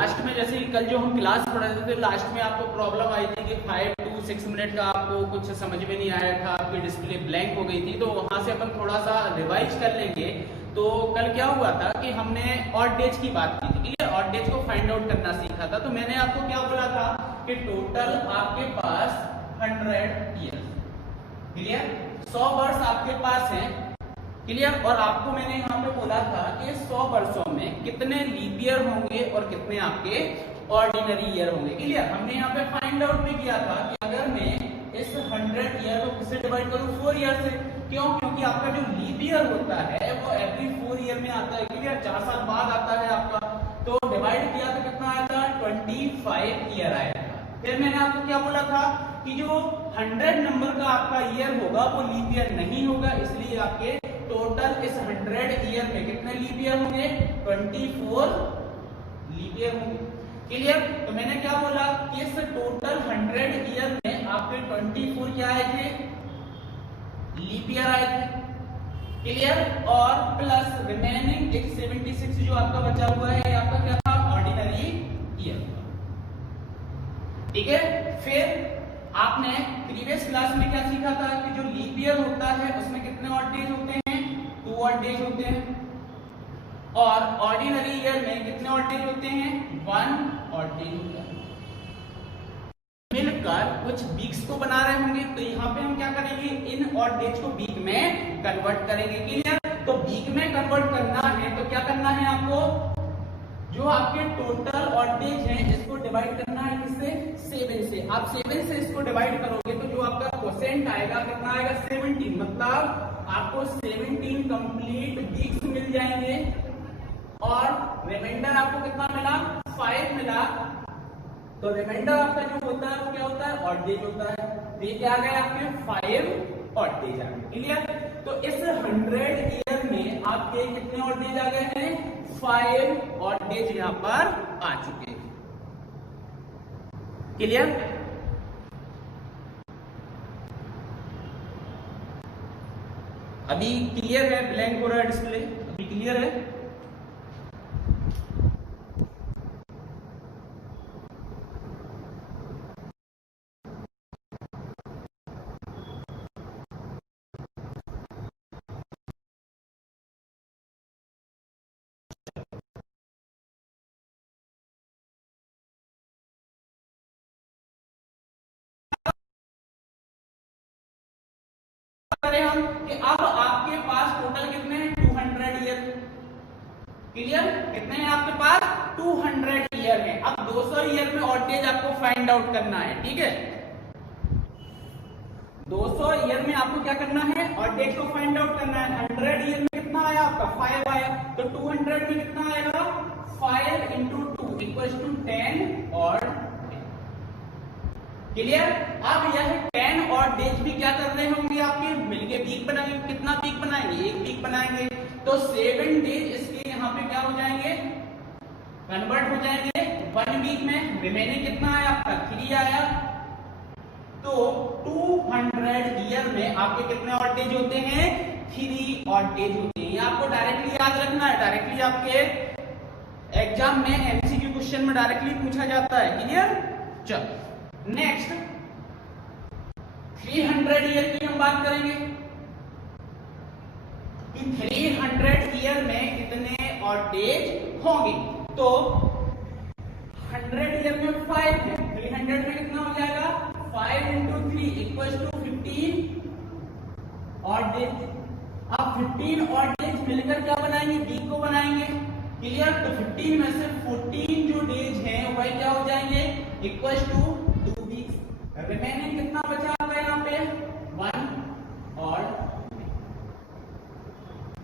Last में जैसे कल जो हम क्लास पढ़ रहे थे, लास्ट में आपको प्रॉब्लम आई थी कि 5 to 6 मिनट का आपको कुछ समझ में नहीं आया था, आपकी डिस्प्ले ब्लैंक हो गई थी, तो वहां से अपन थोड़ा सा रिवाइज कर लेंगे। तो कल क्या हुआ था कि हमने ऑड डेज की बात की थी, क्लियर, ऑड डेज को फाइंड आउट करना सीखा था। तो मैंने आपको क्या बोला था कि टोटल आपके पास 100 ईयर, क्लियर, 100 वर्ष आपके पास हैं, क्लियर। और आपको मैंने यहाँ पे बोला था कि 100 वर्षों में कितने लीप ईयर होंगे और कितने आपके ऑर्डिनरी ईयर होंगे, क्लियर। हमने यहाँ पे फाइंड आउट भी किया था कि अगर मैं इस 100 ईयर को किससे डिवाइड करूं, 4 ईयर से, क्यों, क्योंकि आपका जो लीप ईयर होता है वो एवरी 4 ईयर में आता है, क्लियर, 4 साल बाद आता है आपका। तो डिवाइड किया तो कितना आया था, 25 ईयर आया था। फिर मैंने आपको क्या बोला था कि जो 100 नंबर का आपका ईयर होगा वो लीप ईयर नहीं होगा, इसलिए आपके टोटल इस 100 ईयर में कितने लीप ईयर होंगे, 24 लीप ईयर होंगे, क्लियर। तो मैंने क्या बोला कि इस टोटल 100 ईयर में आपके 24 क्या आए थे, लीप ईयर आए थे, क्लियर। और प्लस रिमेनिंग एक 76 जो आपका बचा हुआ है, आपका क्या था, ऑर्डिनरी ईयर, ठीक है। फिर आपने प्रीवियस क्लास में क्या सीखा था कि जो लीप ईयर होता है उसमें कितने ऑड डेज होते हैं, 2 ऑड डेज होते हैं, और ऑर्डिनरी ईयर में कितने ऑड डेज होते हैं, 1 ऑड डेज होता है। मिलकर कुछ वीक्स को बना रहे होंगे, तो यहाँ पे हम क्या करेंगे, इन ऑड डेज को वीक में कन्वर्ट करेंगे, क्लियर। तो वीक में कन्वर्ट करना है तो क्या करना है आपको, जो आपके टोटल ऑड डेज हैं इसको डिवाइड करना है किससे, 7 से। आप 7 से इसको डिवाइड करोगे तो जो आपका क्वोशिएंट आएगा कितना आएगा, 17, मतलब आपको 17 कंप्लीट वीक्स मिल जाएंगे, और रिमाइंडर आपको कितना मिला, 5 मिला। तो रिमाइंडर आपका जो होता है वो क्या होता है, ऑड डेज होता है। तो ये क्या आ गए आपके 5 ऑड डेज आ गए, क्लियर। तो इस 100 ईयर में आपके कितने ऑड डेज आ गए हैं, 5 ऑड डेज यहाँ पर आ चुके हैं, क्लियर। अभी क्लियर है, ब्लैंक हो रहा है डिस्प्ले, अभी क्लियर है। हम कि अब आपके पास टोटल कितने हैं, 200 ईयर, क्लियर। कितने हैं आपके पास, 200 ईयर है। अब 200 ईयर में ऑड डेज आपको फाइंड आउट करना है, ठीक है। 200 ईयर में आपको क्या करना है, ऑड डेज को फाइंड आउट करना है। 100 ईयर में कितना आया आपका, 5 आया, तो 200 में कितना आएगा, 5 into 2 इक्वल्स टू 10 और, क्लियर। अब यह 10 और डेज भी क्या कर रहे होंगे आपके, मिलके वीक बनाएंगे, कितना वीक बनाएंगे, एक वीक बनाएंगे। तो 7 डेज इसके यहाँ पे क्या हो जाएंगे, कन्वर्ट हो जाएंगे 1 वीक में। रिमेनिंग कितना आया आपका, 3 आया। तो 200 ईयर में आपके कितने ऑड डेज होते हैं, 3 ऑड डेज होते हैं। ये आपको डायरेक्टली याद रखना है, डायरेक्टली आपके एग्जाम में एमसीक्यू क्वेश्चन में डायरेक्टली पूछा जाता है, क्लियर। चलो नेक्स्ट 300 ईयर की हम बात करेंगे कि 300 ईयर में कितने ऑड डेज होंगे। तो 100 ईयर में 5 है, 300 में कितना हो जाएगा, 5 into 3 equals to 15 odd days. अब 15 ऑड डेज मिलकर क्या बनाएंगे, वीक को बनाएंगे, क्लियर। तो 15 में से 14 जो डेज हैं वही क्या हो जाएंगे, इक्वल्स टू 2 वीक्स। रिमेनिंग कितना बचा आपका यहाँ पे, 1 और,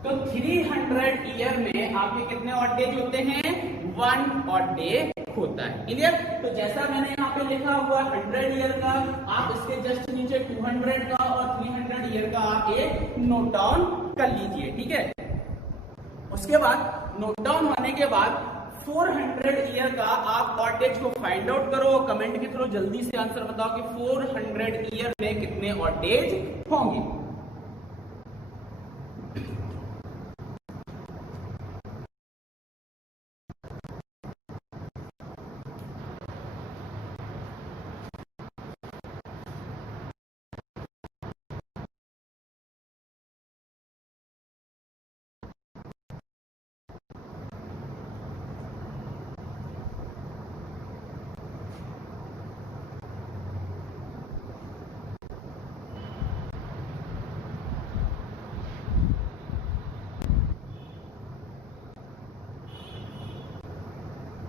तो 300 ईयर में आपके कितने ऑड डेज होते हैं, 1 ऑड डे होता है, क्लियर। तो जैसा मैंने यहाँ पे लिखा हुआ 100 ईयर का, आप इसके जस्ट नीचे 200 का और 300 ईयर का आप एक नोट डाउन कर लीजिए, ठीक है। उसके बाद नोट डाउन होने के बाद 400 ईयर का आप ऑड डेज को फाइंड आउट करो, कमेंट के थ्रू जल्दी से आंसर बताओ कि 400 ईयर में कितने ऑड डेज होंगे।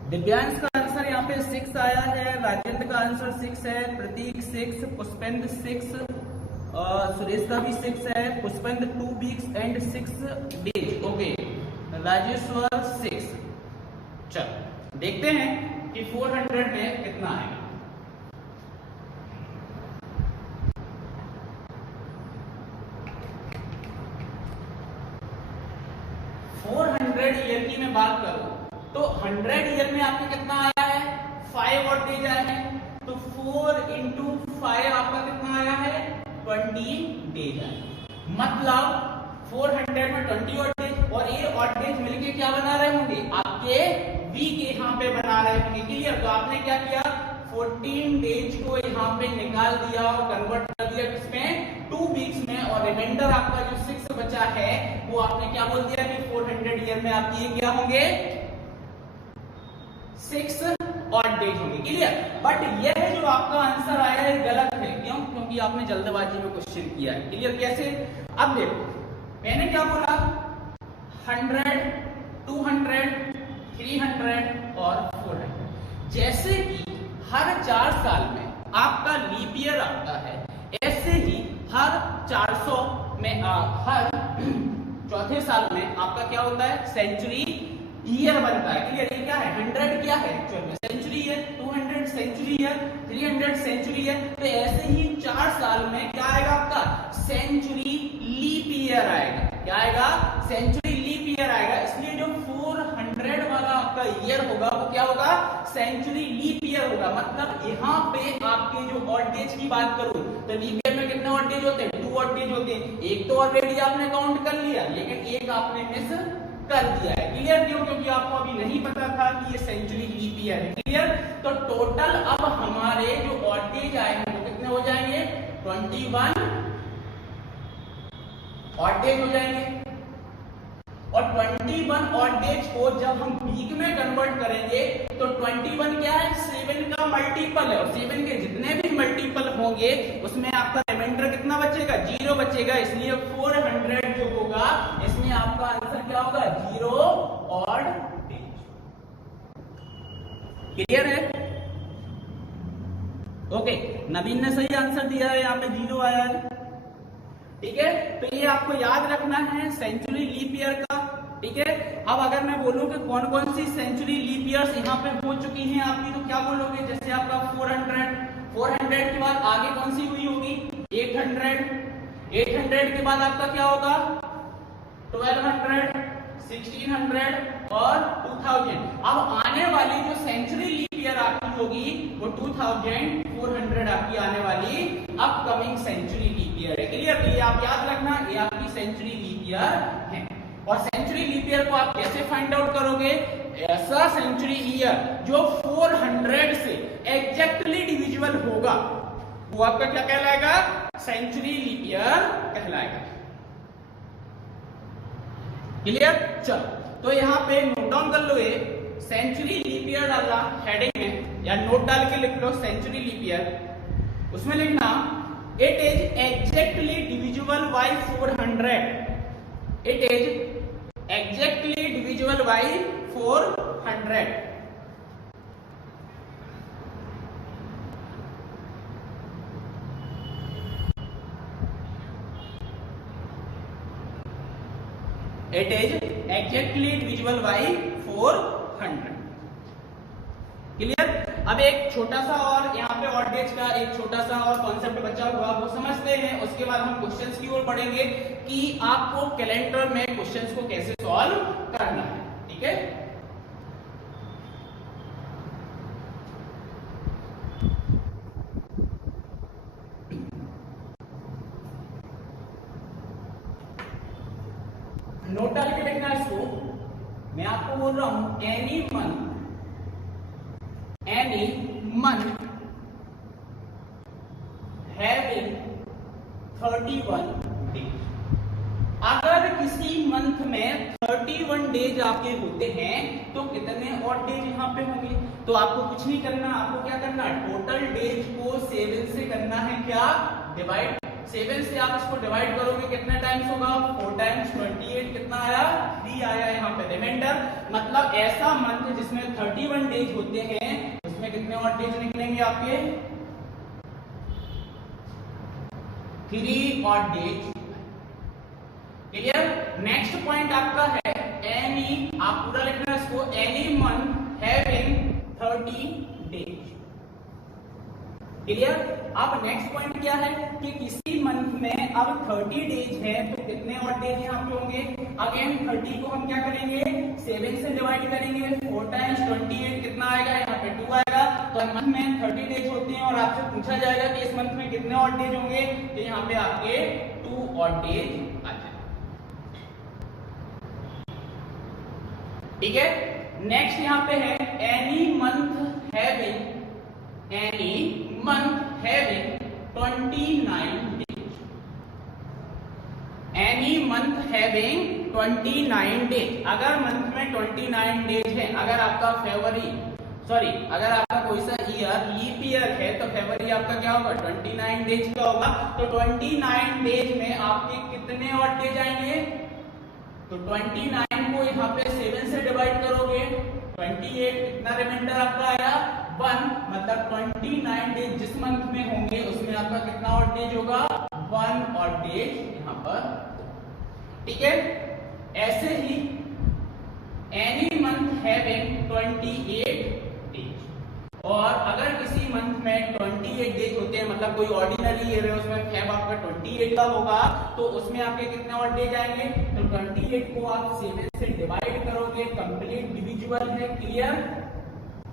दिव्यांश का आंसर यहाँ पे 6 आया है, राजेंद्र का आंसर 6 है, प्रतीक 6, पुष्पेंद्र 6, सुरेश का भी 6 है, Pushpendra 2 weeks and 6 days. Okay, Rajeshwar 6। चल देखते हैं कि 400 में कितना आएगा। 400 ईयर की मैं बात करूं तो 100 ईयर में आपको कितना आया है, 5 और डेज आए हैं, तो 4 into 5 आपका कितना आया है, 20 डेज आया। मतलब 400 में 20 और डेज, और ये और डेज मिलके क्या बना रहे होंगे, आपके वीक यहाँ पे बना रहे होंगे। क्लियर? तो आपने क्या किया, 14 डेज को यहाँ पे निकाल दिया और कन्वर्ट कर दिया किसमें, 2 वीक्स में, और रिमाइंडर आपका जो 6 बचा है वो आपने क्या बोल दिया कि 400 ईयर में आपके ये क्या होंगे, 6 और डेज होंगे। क्लियर? बट यह जो आपका आंसर आया है गलत है। क्यों? क्योंकि आपने जल्दबाजी में क्वेश्चन किया है। क्लियर? कैसे? अब देखो, मैंने क्या बोला, 100, 200, 300 और 400। जैसे कि हर 4 साल में आपका लीप ईयर आता है, ऐसे ही हर 400 में हर चौथे साल में आपका क्या होता है, सेंचुरी ईयर बनता है। क्लियर? ये क्या है, 100 क्या है एक्चुअल में, century year, 200 century year, 300 century year. तो ऐसे ही 4 साल में क्या आएगा आपका, सेंचुरी लीप ईयर आएगा। क्या आएगा, सेंचुरी लीप ईयर आएगा। इसलिए जो 400 वाला आपका ईयर होगा वो क्या होगा, सेंचुरी लीप ईयर होगा। मतलब यहाँ पे आपके जो ऑड डेज की बात करूं तो लीप ईयर में कितने ऑड डेज होते हैं, 2 ऑड डेज होते हैं। एक तो ऑलरेडी आपने काउंट कर लिया, लेकिन एक आपने मिस कर दिया है। क्लियर? क्यों? क्योंकि आपको अभी नहीं पता था कि ये सेंचुरी लीप ईयर है। क्लियर? तो टोटल अब हमारे जो ऑड डेज आए हैं वो कितने हो जाएंगे, 21 ऑड डेज हो जाएंगे। और 21 ऑड डेज को जब हम वीक में कन्वर्ट करेंगे तो 21 क्या है, 7 का मल्टीपल है, और 7 के जितने भी मल्टीपल होंगे उसमें आपका रिमाइंडर कितना बचेगा, 0 बचेगा। इसलिए 400 जो होगा इसमें आपका आंसर क्या होगा, 0 ऑड डेज। क्लियर है? ओके, नवीन ने सही आंसर दिया है, यहाँ पे 0 आया है। ठीक है? तो ये आपको याद रखना है सेंचुरी लीप ईयर का। ठीक है? अब अगर मैं बोलूं कि कौन कौन सी सेंचुरी लीप ईयर्स यहाँ पे हो चुकी हैं आपकी, तो क्या बोलोगे, जैसे आपका 400 के बाद आगे कौन सी हुई होगी, 800 के बाद आपका क्या होगा, 1200, 1600 और 2000। अब आने वाली जो सेंचुरी लीप ईयर आपकी होगी वो 2400 आपकी आने वाली अपकमिंग सेंचुरी लीप ईयर है। क्लियर? तो ये आप याद रखना, ये आपकी सेंचुरी लीप ईयर है। और सेंचुरी लीप ईयर को आप कैसे फाइंड आउट करोगे, ऐसा सेंचुरी ईयर जो 400 से एग्जैक्टली डिविजिबल होगा वो आपका क्या कहलाएगा, सेंचुरी लीप ईयर कहलाएगा। क्लियर? चल, तो यहाँ पे नोट डाउन कर लो, ये सेंचुरी लीप ईयर डालना हेडिंग में, या नोट डाल के लिख लो सेंचुरी लीप ईयर। उसमें लिखना it is exactly divisible by 400। It is exactly divisible by 400। It is exactly divisible by 400। Clear? अब एक छोटा सा और यहाँ पे ऑड डेज का एक छोटा सा और कॉन्सेप्ट बचा हुआ वो समझते हैं, उसके बाद हम क्वेश्चंस की ओर बढ़ेंगे कि आपको कैलेंडर में क्वेश्चंस को कैसे सॉल्व करना है। ठीक है? नोट डाल के लिखना इसको, मैं आपको बोल रहा हूं एनी मंथ हैविंग 31 डेज। अगर किसी मंथ में 31 डेज आपके होते हैं तो कितने ऑड डेज यहाँ पे होंगे, तो आपको कुछ नहीं करना, आपको क्या करना, टोटल डेज को 7 से करना है क्या, डिवाइड 7 से आप इसको डिवाइड करोगे कितने टाइम्स होगा, 4 टाइम्स 28 कितना आया, 3 आया यहाँ पे रिमाइंडर। मतलब ऐसा मंथ जिसमें 31 डेज होते हैं उसमें कितने और डेज निकलेंगे आपके, 3 और डेज। क्लियर। नेक्स्ट पॉइंट आपका है एनी, आप पूरा लिखना है इसको, any month having 30 days. Clear. अब नेक्स्ट पॉइंट क्या है कि किसी मंथ में अब 30 डेज है तो कितने और डेज यहाँ पे होंगे। अगेन 30 को हम क्या करेंगे, 7 से डिवाइड करेंगे, 4 टाइम्स 28 कितना आएगा, यहाँ पे 2 आएगा। तो मंथ में 30 डेज होते हैं और आपसे पूछा जाएगा कि इस मंथ में कितने और डेज होंगे, तो यहाँ पे आपके 2 और डेज आ जाए। ठीक है। नेक्स्ट यहाँ पे है any month having 29 days. Any month having 29 days. अगर मंथ में 29 डेज है, अगर आपका अगर आपका कोई सा ईयर लीप ईयर है तो फरवरी आपका क्या होगा, 29 डेज का होगा। तो 29 डेज में आपके कितने और डेज आएंगे, तो 29 को यहाँ पे 7 से डिवाइड करोगे, 28 कितना रिमाइंडर आपका आया, 1। मतलब 29 डेज जिस मंथ में होंगे उसमें आपका कितना और डेज होगा, 1 और डेज यहाँ पर। ठीक है। ऐसे ही एनी मंथ हैविंग 28 डेज। और अगर किसी मंथ में 28 डेज होते हैं, मतलब कोई ऑर्डिनरी ईयर है उसमें फैब आपका 28 का होगा, तो उसमें आपके कितने और डेज आएंगे, तो 28 को आप 7 से डिवाइड करोगे, कंप्लीट डिविजिबल है। क्लियर।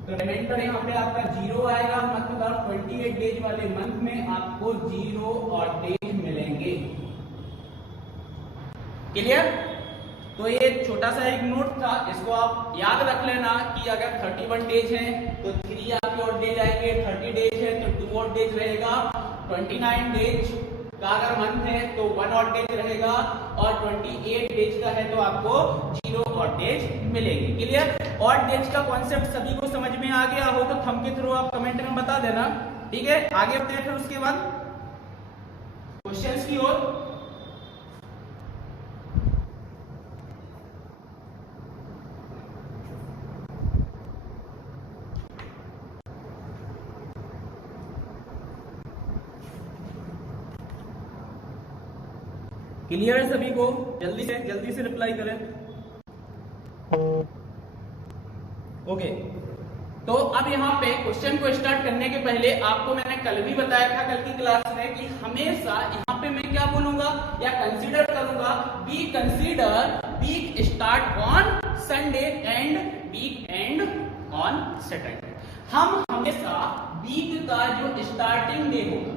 तो रिमाइंडर यहाँ पे आपका 0 आएगा, मतलब 28 डेज वाले मंथ में आपको 0 और डेज मिलेंगे। क्लियर। तो ये छोटा सा एक नोट था, इसको आप याद रख लेना कि अगर 31 डेज है तो 3 आपके और डेज आएंगे, 30 डेज है तो 2 और डेज रहेगा, 29 डेज का अगर मंथ है तो 1 और डेज रहेगा, और 28 डेज का है तो आपको 0 और डेज मिलेंगे। क्लियर। और डेज का कॉन्सेप्ट सभी को समझ में आ गया हो तो थंब के थ्रू आप कमेंट में बता देना। ठीक है। आगे बढ़ते हैं फिर उसके बाद क्वेश्चंस की ओर। क्लियर है सभी को, जल्दी से रिप्लाई करें। ओके। तो अब यहाँ पे क्वेश्चन को स्टार्ट करने के पहले आपको मैंने कल भी बताया था, कल की क्लास में, कि हमेशा यहाँ पे मैं क्या बोलूंगा या कंसीडर करूंगा, we consider week start on Sunday and week end on Saturday. हम हमेशा वीक का जो स्टार्टिंग डे होगा,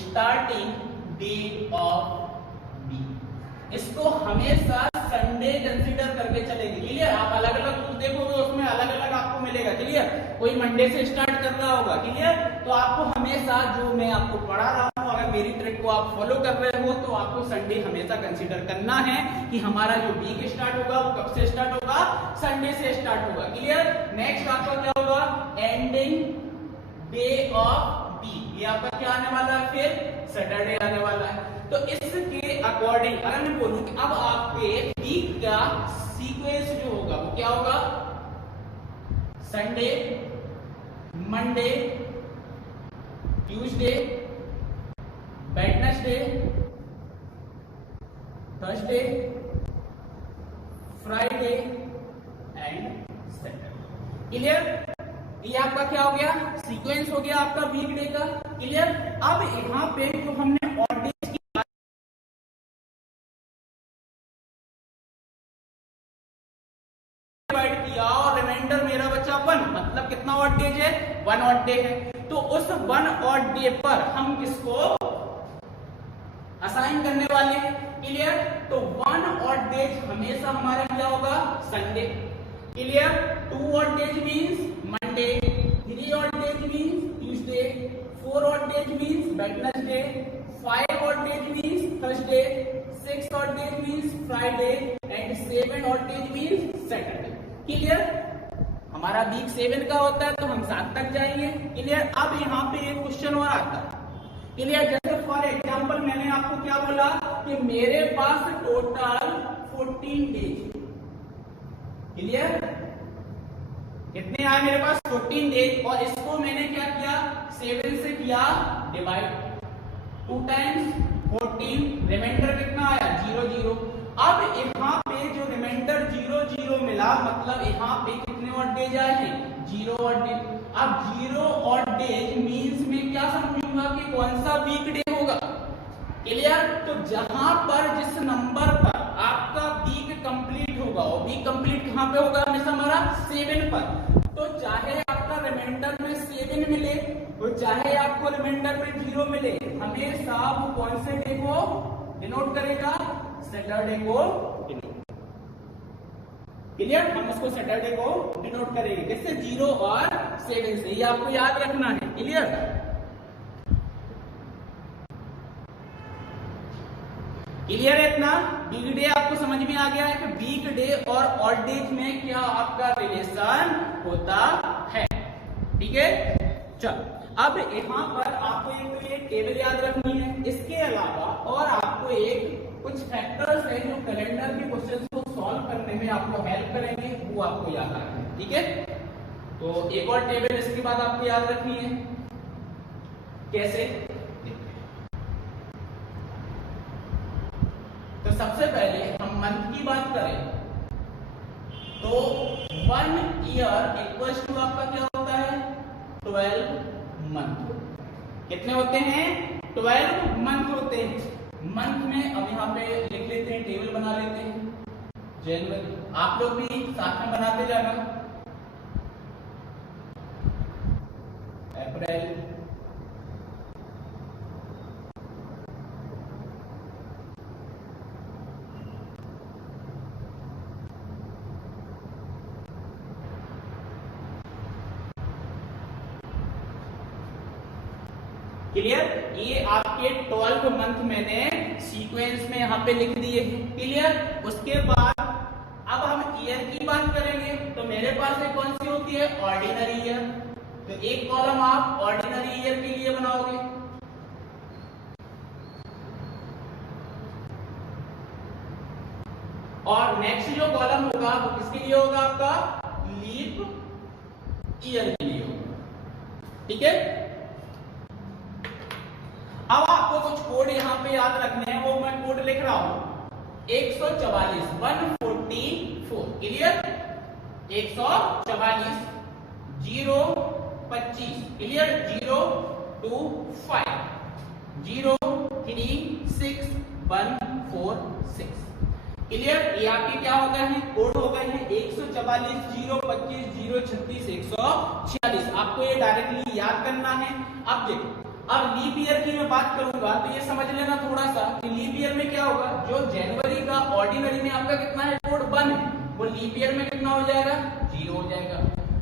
स्टार्टिंग डे ऑफ वीक, इसको हमेशा संडे कंसीडर करके चलेंगे। क्लियर। आप अलग अलग बुक देखोगे उसमें अलग अलग आपको मिलेगा। क्लियर। कोई मंडे से स्टार्ट कर रहा होगा। क्लियर। तो आपको हमेशा जो मैं आपको पढ़ा रहा हूं, अगर मेरी ट्रिक को आप फॉलो कर रहे हो तो आपको संडे हमेशा कंसीडर करना है कि हमारा जो वीक स्टार्ट होगा वो कब से स्टार्ट होगा, संडे से स्टार्ट होगा। क्लियर। नेक्स्ट आपका क्या होगा, एंडिंग डे ऑफ वीक, ये आपका क्या आने वाला है, फिर सैटरडे आने वाला है। तो इसके अकॉर्डिंग अगर मैं बोलूं कि अब आपके वीक का सीक्वेंस जो होगा वो क्या होगा, Sunday, Monday, Tuesday, Wednesday, Thursday, Friday and Saturday. Clear. ये आपका क्या हो गया, सीक्वेंस हो गया आपका वीक डे का। क्लियर। अब यहाँ पे जो हमने ऑड डेज की डिवाइड किया और रिमाइंडर मेरा बचा 1, मतलब कितना ऑड डेज है, 1 ऑड डे है। तो उस 1 ऑड डे पर हम किसको असाइन करने वाले हैं। क्लियर। तो 1 ऑड डेज हमेशा हमारा क्या होगा, Sunday. Clear. 2 odd days means Monday, 3 odd days means Tuesday, 4 odd days means Wednesday, 5 odd days means Thursday, 6 odd days means Friday and 7 odd days means Saturday. Clear. हमारा week 7 का होता है तो हम 7 तक जाएंगे। क्लियर। अब यहाँ पे एक क्वेश्चन और आता है क्लियर। जैसे फॉर एग्जांपल मैंने आपको क्या बोला कि मेरे पास टोटल 14 डेज, क्लियर, कितने आए मेरे पास 14 डेज, और इसको मैंने क्या किया 7 से किया डिवाइड, 2 टाइम्स 14, रिमाइंडर कितना आया 0 0। अब यहाँ पे जो रिमाइंडर 0 0 मिला, मतलब यहाँ पे कितने और डेज आए हैं 0 और डेज। अब 0 और डेज मीन्स में क्या समझूंगा कि कौन सा वीक डे होगा, क्लियर। तो जहां पर जिस नंबर पर आपका वीक कंप्लीट होगा, और वीक कंप्लीट कहां पे होगा हमेशा हमारा 7 पर, तो चाहे आपका रिमाइंडर में 7 मिले और चाहे आपको रिमाइंडर में 0 मिले, हमेशा वो कौन से डे को डिनोट करेगा, सैटरडे को डिनोट, क्लियर। हम उसको सैटरडे को डिनोट करेंगे, किससे 0 और 7 से, ये आपको याद रखना है, क्लियर। क्लियर है इतना, वीक डे आपको समझ में आ गया है कि वीक डे और ऑड डेज में क्या आपका रिलेशन होता है, ठीक है। चलो अब यहाँ पर आपको एक तो ये टेबल याद रखनी है, इसके अलावा और आपको एक कुछ फैक्टर्स है जो कैलेंडर के क्वेश्चन को सॉल्व करने में आपको हेल्प करेंगे, वो आपको याद रखना है, ठीक है। तो एक और टेबल इसके बाद आपको याद रखनी है, कैसे। तो सबसे पहले हम मंथ की बात करें तो 1 ईयर इक्वल्स टू आपका क्या होता है 12 मंथ। कितने होते हैं 12 मंथ होते हैं। मंथ में अब यहाँ पे लिख लेते हैं, टेबल बना लेते हैं। जनवरी, आप लोग भी साथ में बनाते जाना। अप्रैल, क्लियर। ये आपके 12 मंथ मैंने सीक्वेंस में यहाँ पे लिख दिए हैं, क्लियर। उसके बाद अब हम ईयर की बात करेंगे तो मेरे पास एक कौन सी होती है ऑर्डिनरी ईयर। तो एक कॉलम आप ऑर्डिनरी ईयर के लिए बनाओगे, और नेक्स्ट जो कॉलम होगा वो किसके लिए होगा आपका लीप ईयर के लिए होगा, ठीक है। अब आपको कुछ कोड यहाँ पे याद रखने हैं, वो मैं कोड लिख रहा हूं 144 144, क्लियर। 144 0 25, क्लियर। 0 2 5 0 3 6 1 4 6, क्लियर। ये आपके क्या हो गए हैं कोड हो गए हैं 144 0 25 0 36 146। आपको ये डायरेक्टली याद करना है। अब देखो, अब लीप ईयर की मैं बात करूंगा तो ये समझ लेना थोड़ा सा कि लीप ईयर में क्या होगा, जो जनवरी का ऑर्डिनरी में आपका कितना है कोड 1 है, वो लीप ईयर में कितना हो जाएगा 0 हो जाएगा।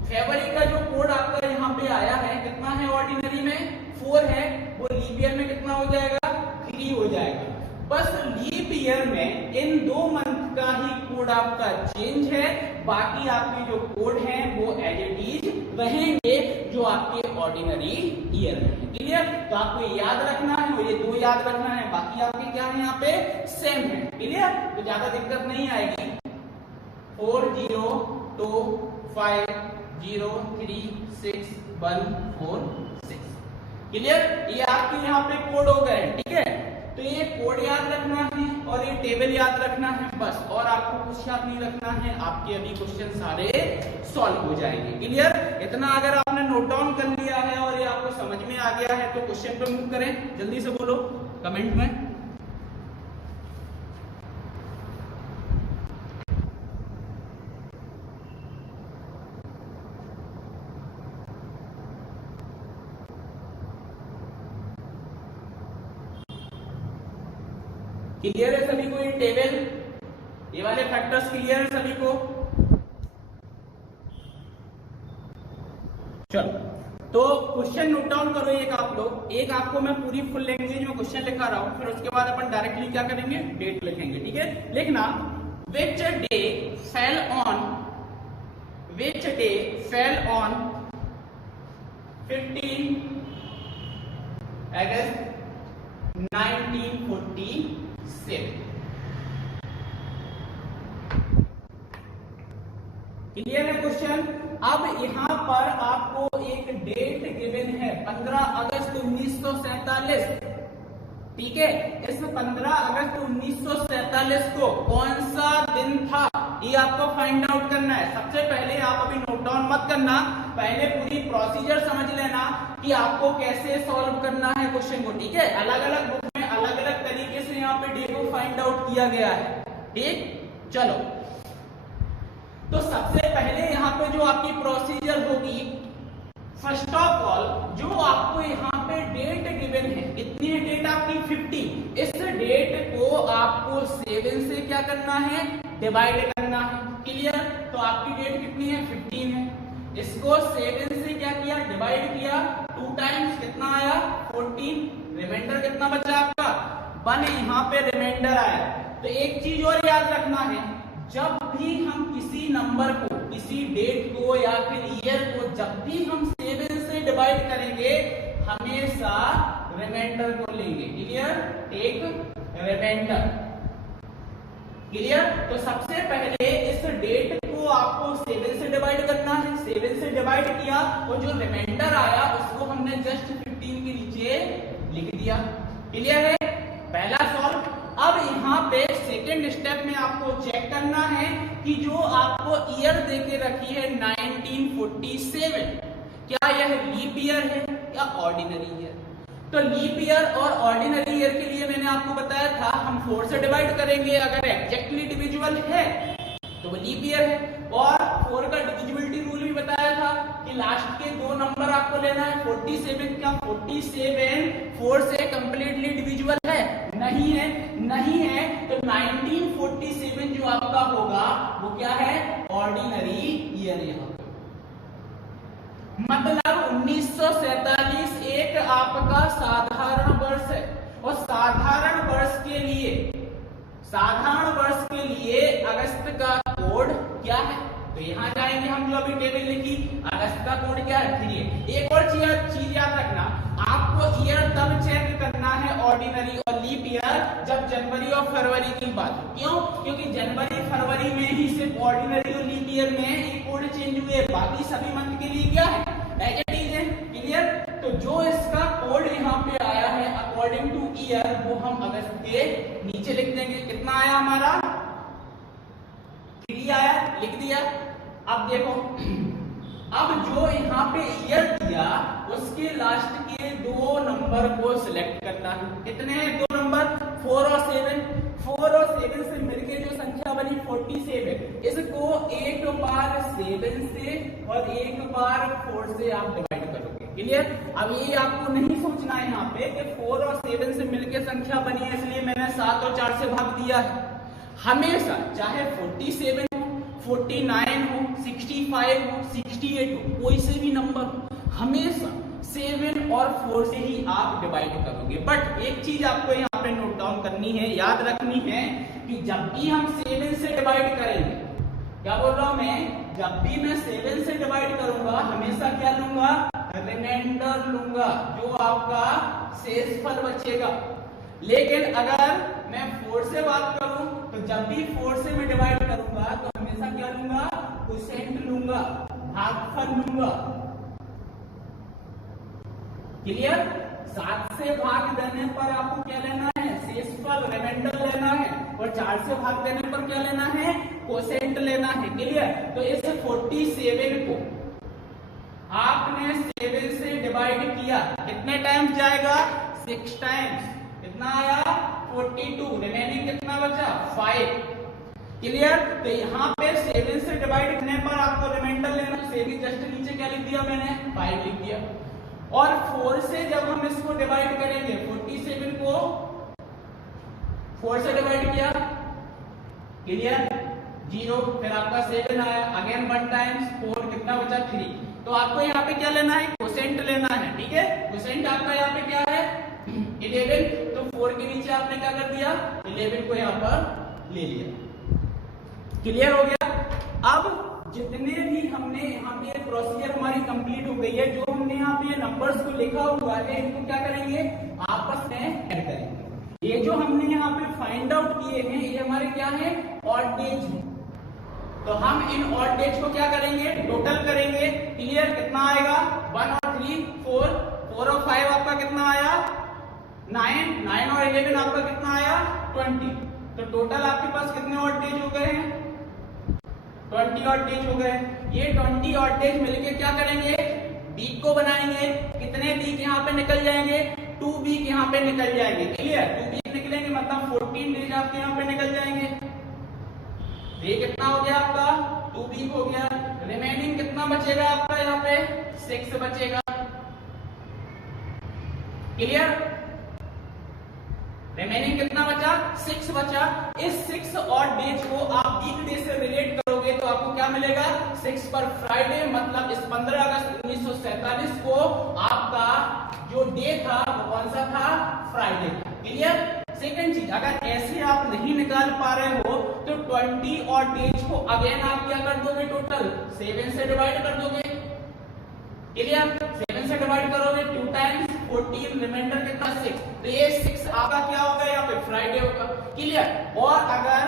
फरवरी का जो कोड आपका यहाँ पे आया है कितना है ऑर्डिनरी में 4 है, वो लीप ईयर में कितना हो जाएगा 3 हो जाएगा। बस लीप ईयर में इन 2 मंथ का ही कोड आपका चेंज है, बाकी आपके जो कोड हैं वो एज इट इज रहेंगे जो आपके ऑर्डिनरी ईयर में, क्लियर। तो आपको ये याद रखना है, ये 2 याद रखना है, बाकी आपके क्या है यहाँ पे सेम है, क्लियर। तो ज्यादा दिक्कत नहीं आएगी। 4 0 2 5 0 3 6 1 4 6, क्लियर। ये आपके यहाँ पे कोड हो गए, ठीक है। तो ये कोड याद रखना है और ये टेबल याद रखना है बस, और आपको कुछ याद नहीं रखना है, आपके अभी क्वेश्चन सारे सॉल्व हो जाएंगे, क्लियर। इतना अगर आपने नोट डाउन कर लिया है और ये आपको समझ में आ गया है तो क्वेश्चन पे मूव करें, जल्दी से बोलो कमेंट में। क्लियर है सभी को ये टेबल, ये वाले फैक्टर्स क्लियर है सभी को। चलो तो क्वेश्चन नोट डाउन करो एक आप लोग, एक आपको मैं पूरी फुल लैंग्वेज में क्वेश्चन लिखा रहा हूं, फिर उसके बाद अपन डायरेक्टली क्या करेंगे डेट लिखेंगे, ठीक है। लिखना which day fell on 15 August 1947। Clear है क्वेश्चन। अब यहां पर आपको एक डेट गिवन है 15 अगस्त 1947, ठीक है। इस 15 अगस्त 1947 को कौन सा दिन था ये आपको फाइंड आउट करना है। सबसे पहले आप अभी नोट डाउन मत करना, पहले पूरी प्रोसीजर समझ लेना कि आपको कैसे सॉल्व करना है क्वेश्चन को, ठीक है। अलग अलग बुक में अलग अलग तरीके से यहाँ पे डे को फाइंड आउट किया गया है, ठीक। चलो, तो सबसे पहले यहाँ पे जो आपकी प्रोसीजर होगी, फर्स्ट ऑफ ऑल जो आपको यहाँ पे डेट गिवन है, कितनी है डेट आपकी 50, इस डेट को आपको 7 से क्या करना है, डिवाइड करना है। क्लियर। तो आपकी डेट कितनी है 15 है, इसको 7 से क्या किया, डिवाइड किया, 2 टाइम्स कितना आया 14, रिमाइंडर कितना बचा आपका 1, यहाँ पे रिमाइंडर आया। तो एक चीज और याद रखना है, जब भी हम किसी नंबर को, किसी डेट को या फिर ईयर को जब भी हम 7 से डिवाइड करेंगे हमेशा रिमाइंडर को लेंगे। Clear, take reminder. क्लियर। तो सबसे पहले इस डेट को आपको 7 से डिवाइड करना है, 7 से डिवाइड किया और जो रिमाइंडर आया उसको हमने जस्ट 15 के नीचे लिख दिया। क्लियर है, पहला सॉल्व। अब यहाँ पे सेकेंड स्टेप में आपको चेक करना है कि जो आपको ईयर देके रखी है 1947, क्या यह लीप ईयर है या ऑर्डिनरी ईयर। तो लीप ईयर और ऑर्डिनरी ईयर के लिए मैंने आपको बताया था हम 4 से डिवाइड करेंगे, अगर एग्जैक्टली डिविजिबल है तो वो लीप ईयर है। और 4 का डिविजिबिलिटी रूल भी बताया था कि लास्ट के 2 नंबर आपको लेना है। 47 का 47 4 से कंप्लीटली डिविजिबल है, नहीं है, नहीं है, तो 1947 जो आपका होगा वो क्या है, ऑर्डिनरी ईयर। यहाँ मतलब 1947 एक आपका साधारण वर्ष है, और साधारण वर्ष के लिए अगस्त का कोड क्या है। तो यहाँ जाएंगे हम, जो अभी टेबल लिखी, अगस्त का कोड क्या है 3 है। एक और चीज याद रखना, आपको ईयर तब चेक करना है ऑर्डिनरी और लीप ईयर जब जनवरी और फरवरी की बात हो। क्यों? क्योंकि जनवरी फरवरी में ही सिर्फ ऑर्डिनरी और लीप ईयर में ये कोड चेंज हुए, बाकी सभी मंथ के लिए क्या है, एज इट इज है। क्लियर। तो जो इसका कोड यहाँ पे आया है अकॉर्डिंग टू ईयर, वो हम अगस्त के नीचे लिख देंगे। कितना आया हमारा 3 आया, लिख दिया। अब देखो, अब जो यहाँ पे ईयर दिया उसके लास्ट के 2 नंबर को सिलेक्ट करना है। कितने हैं 2 नंबर, 4 और 7। 4 और 7 से मिलके जो संख्या बनी 47, इसको एक बार 7 से और एक बार 4 से आप डिवाइड करोगे। क्लियर। अब ये आपको नहीं सोचना है यहाँ पे कि 4 और 7 से मिलके संख्या बनी है इसलिए मैंने 7 और 4 से भाग दिया है। हमेशा चाहे 47 हो, 49 हो, 65 हो, 68 हो, कोई से भी नंबर हो, हमेशा 7 और 4 से ही आप डिवाइड करोगे। बट एक चीज आपको यहाँ पे नोट डाउन करनी है, याद रखनी है कि जब भी हम 7 से डिवाइड करेंगे, क्या बोल रहा हूं मैं, जब भी मैं 7 से डिवाइड करूंगा हमेशा क्या लूंगा, रिमाइंडर लूंगा, जो आपका शेषफल बचेगा। लेकिन अगर मैं 4 से बात करूं तो जब भी 4 से मैं डिवाइड करूंगा तो हमेशा क्या लूंगा, क्वोशिएंट लूंगा, भागफल लूंगा। क्लियर। 7 से भाग देने पर आपको क्या लेना है, शेषफल, रिमाइंडर लेना है, और 4 से भाग देने पर क्या लेना है, क्वोशिएंट लेना है। क्लियर। तो इस 47 को आपने 7 से डिवाइड किया, कितने टाइम्स जाएगा, 6 टाइम्स। कितना आया 42, रिमेनिंग कितना बचा 5। क्लियर। तो यहाँ पे 7 से डिवाइड करने पर आपको रिमाइंडर लेना, 7 जस्ट नीचे क्या लिख दिया मैंने, 5 लिख दिया। और 4 से जब हम इसको डिवाइड करेंगे, 47 को 4 से डिवाइड किया, क्लियर, 0, फिर आपका 7 आया, अगेन 1 टाइम्स 4, कितना बचा 3। तो आपको यहाँ पे क्या लेना है, क्वोशिएंट लेना है। ठीक है, क्वोशिएंट आपका यहाँ पे क्या है 11, तो 4 के नीचे आपने क्या कर दिया, 11 को यहाँ पर ले लिया। क्लियर हो गया। अब जितने भी हमने यहाँ पे प्रोसीजर हमारी कंप्लीट हो गई है, जो हमने यहाँ पे नंबर्स को लिखा हुआ है इनको क्या करेंगे, आपस में ऐड करेंगे। जो हमने यहाँ पे फाइंड आउट किए हैं ये हमारे क्या है, ऑड डेज है। तो हम इन ऑड डेज को क्या करेंगे, टोटल करेंगे। क्लियर, कितना आएगा 1 और 3 4, 4 और 5 आपका कितना आया 9, 9 और 11 आपका कितना आया 20। तो टोटल आपके पास कितने ऑड डेज हो गए हैं, 20 ऑड डेज हो गए। ये 20 ऑड डेज मिलके क्या करेंगे, वीक को बनाएंगे। कितने वीक यहाँ पे निकल जाएंगे, 2 वीक यहाँ पे निकल जाएंगे। क्लियर, 2 वीक निकलेंगे मतलब 14 डेज आपके यहाँ पे निकल जाएंगे। ये कितना हो गया आपका 2 वीक हो गया। रिमेनिंग कितना बचेगा आपका यहाँ पे 6 बचेगा। क्लियर, रिमेनिंग कितना बचा 6 बचा। इस 6 ऑड डेज को आप वीक डे से रिलेट करोगे तो आपको क्या मिलेगा, 6 पर फ्राइडे मतलब इस 15 अगस्त 1947 को आपका जो डे था वो कौन सा था, फ्राइडे था। क्लियर। सेकंड चीज, अगर ऐसे आप नहीं निकाल पा रहे हो तो 20 और डेज को अगेन आप क्या कर दोगे, टोटल 7 से डिवाइड कर दोगे। क्लियर, 7 से डिवाइड करोगे 2 टाइम्स 14, रिमाइंडर कितना 6। तो ये 6 आपका क्या होगा यहाँ पे फ्राइडे होगा। क्लियर। और अगर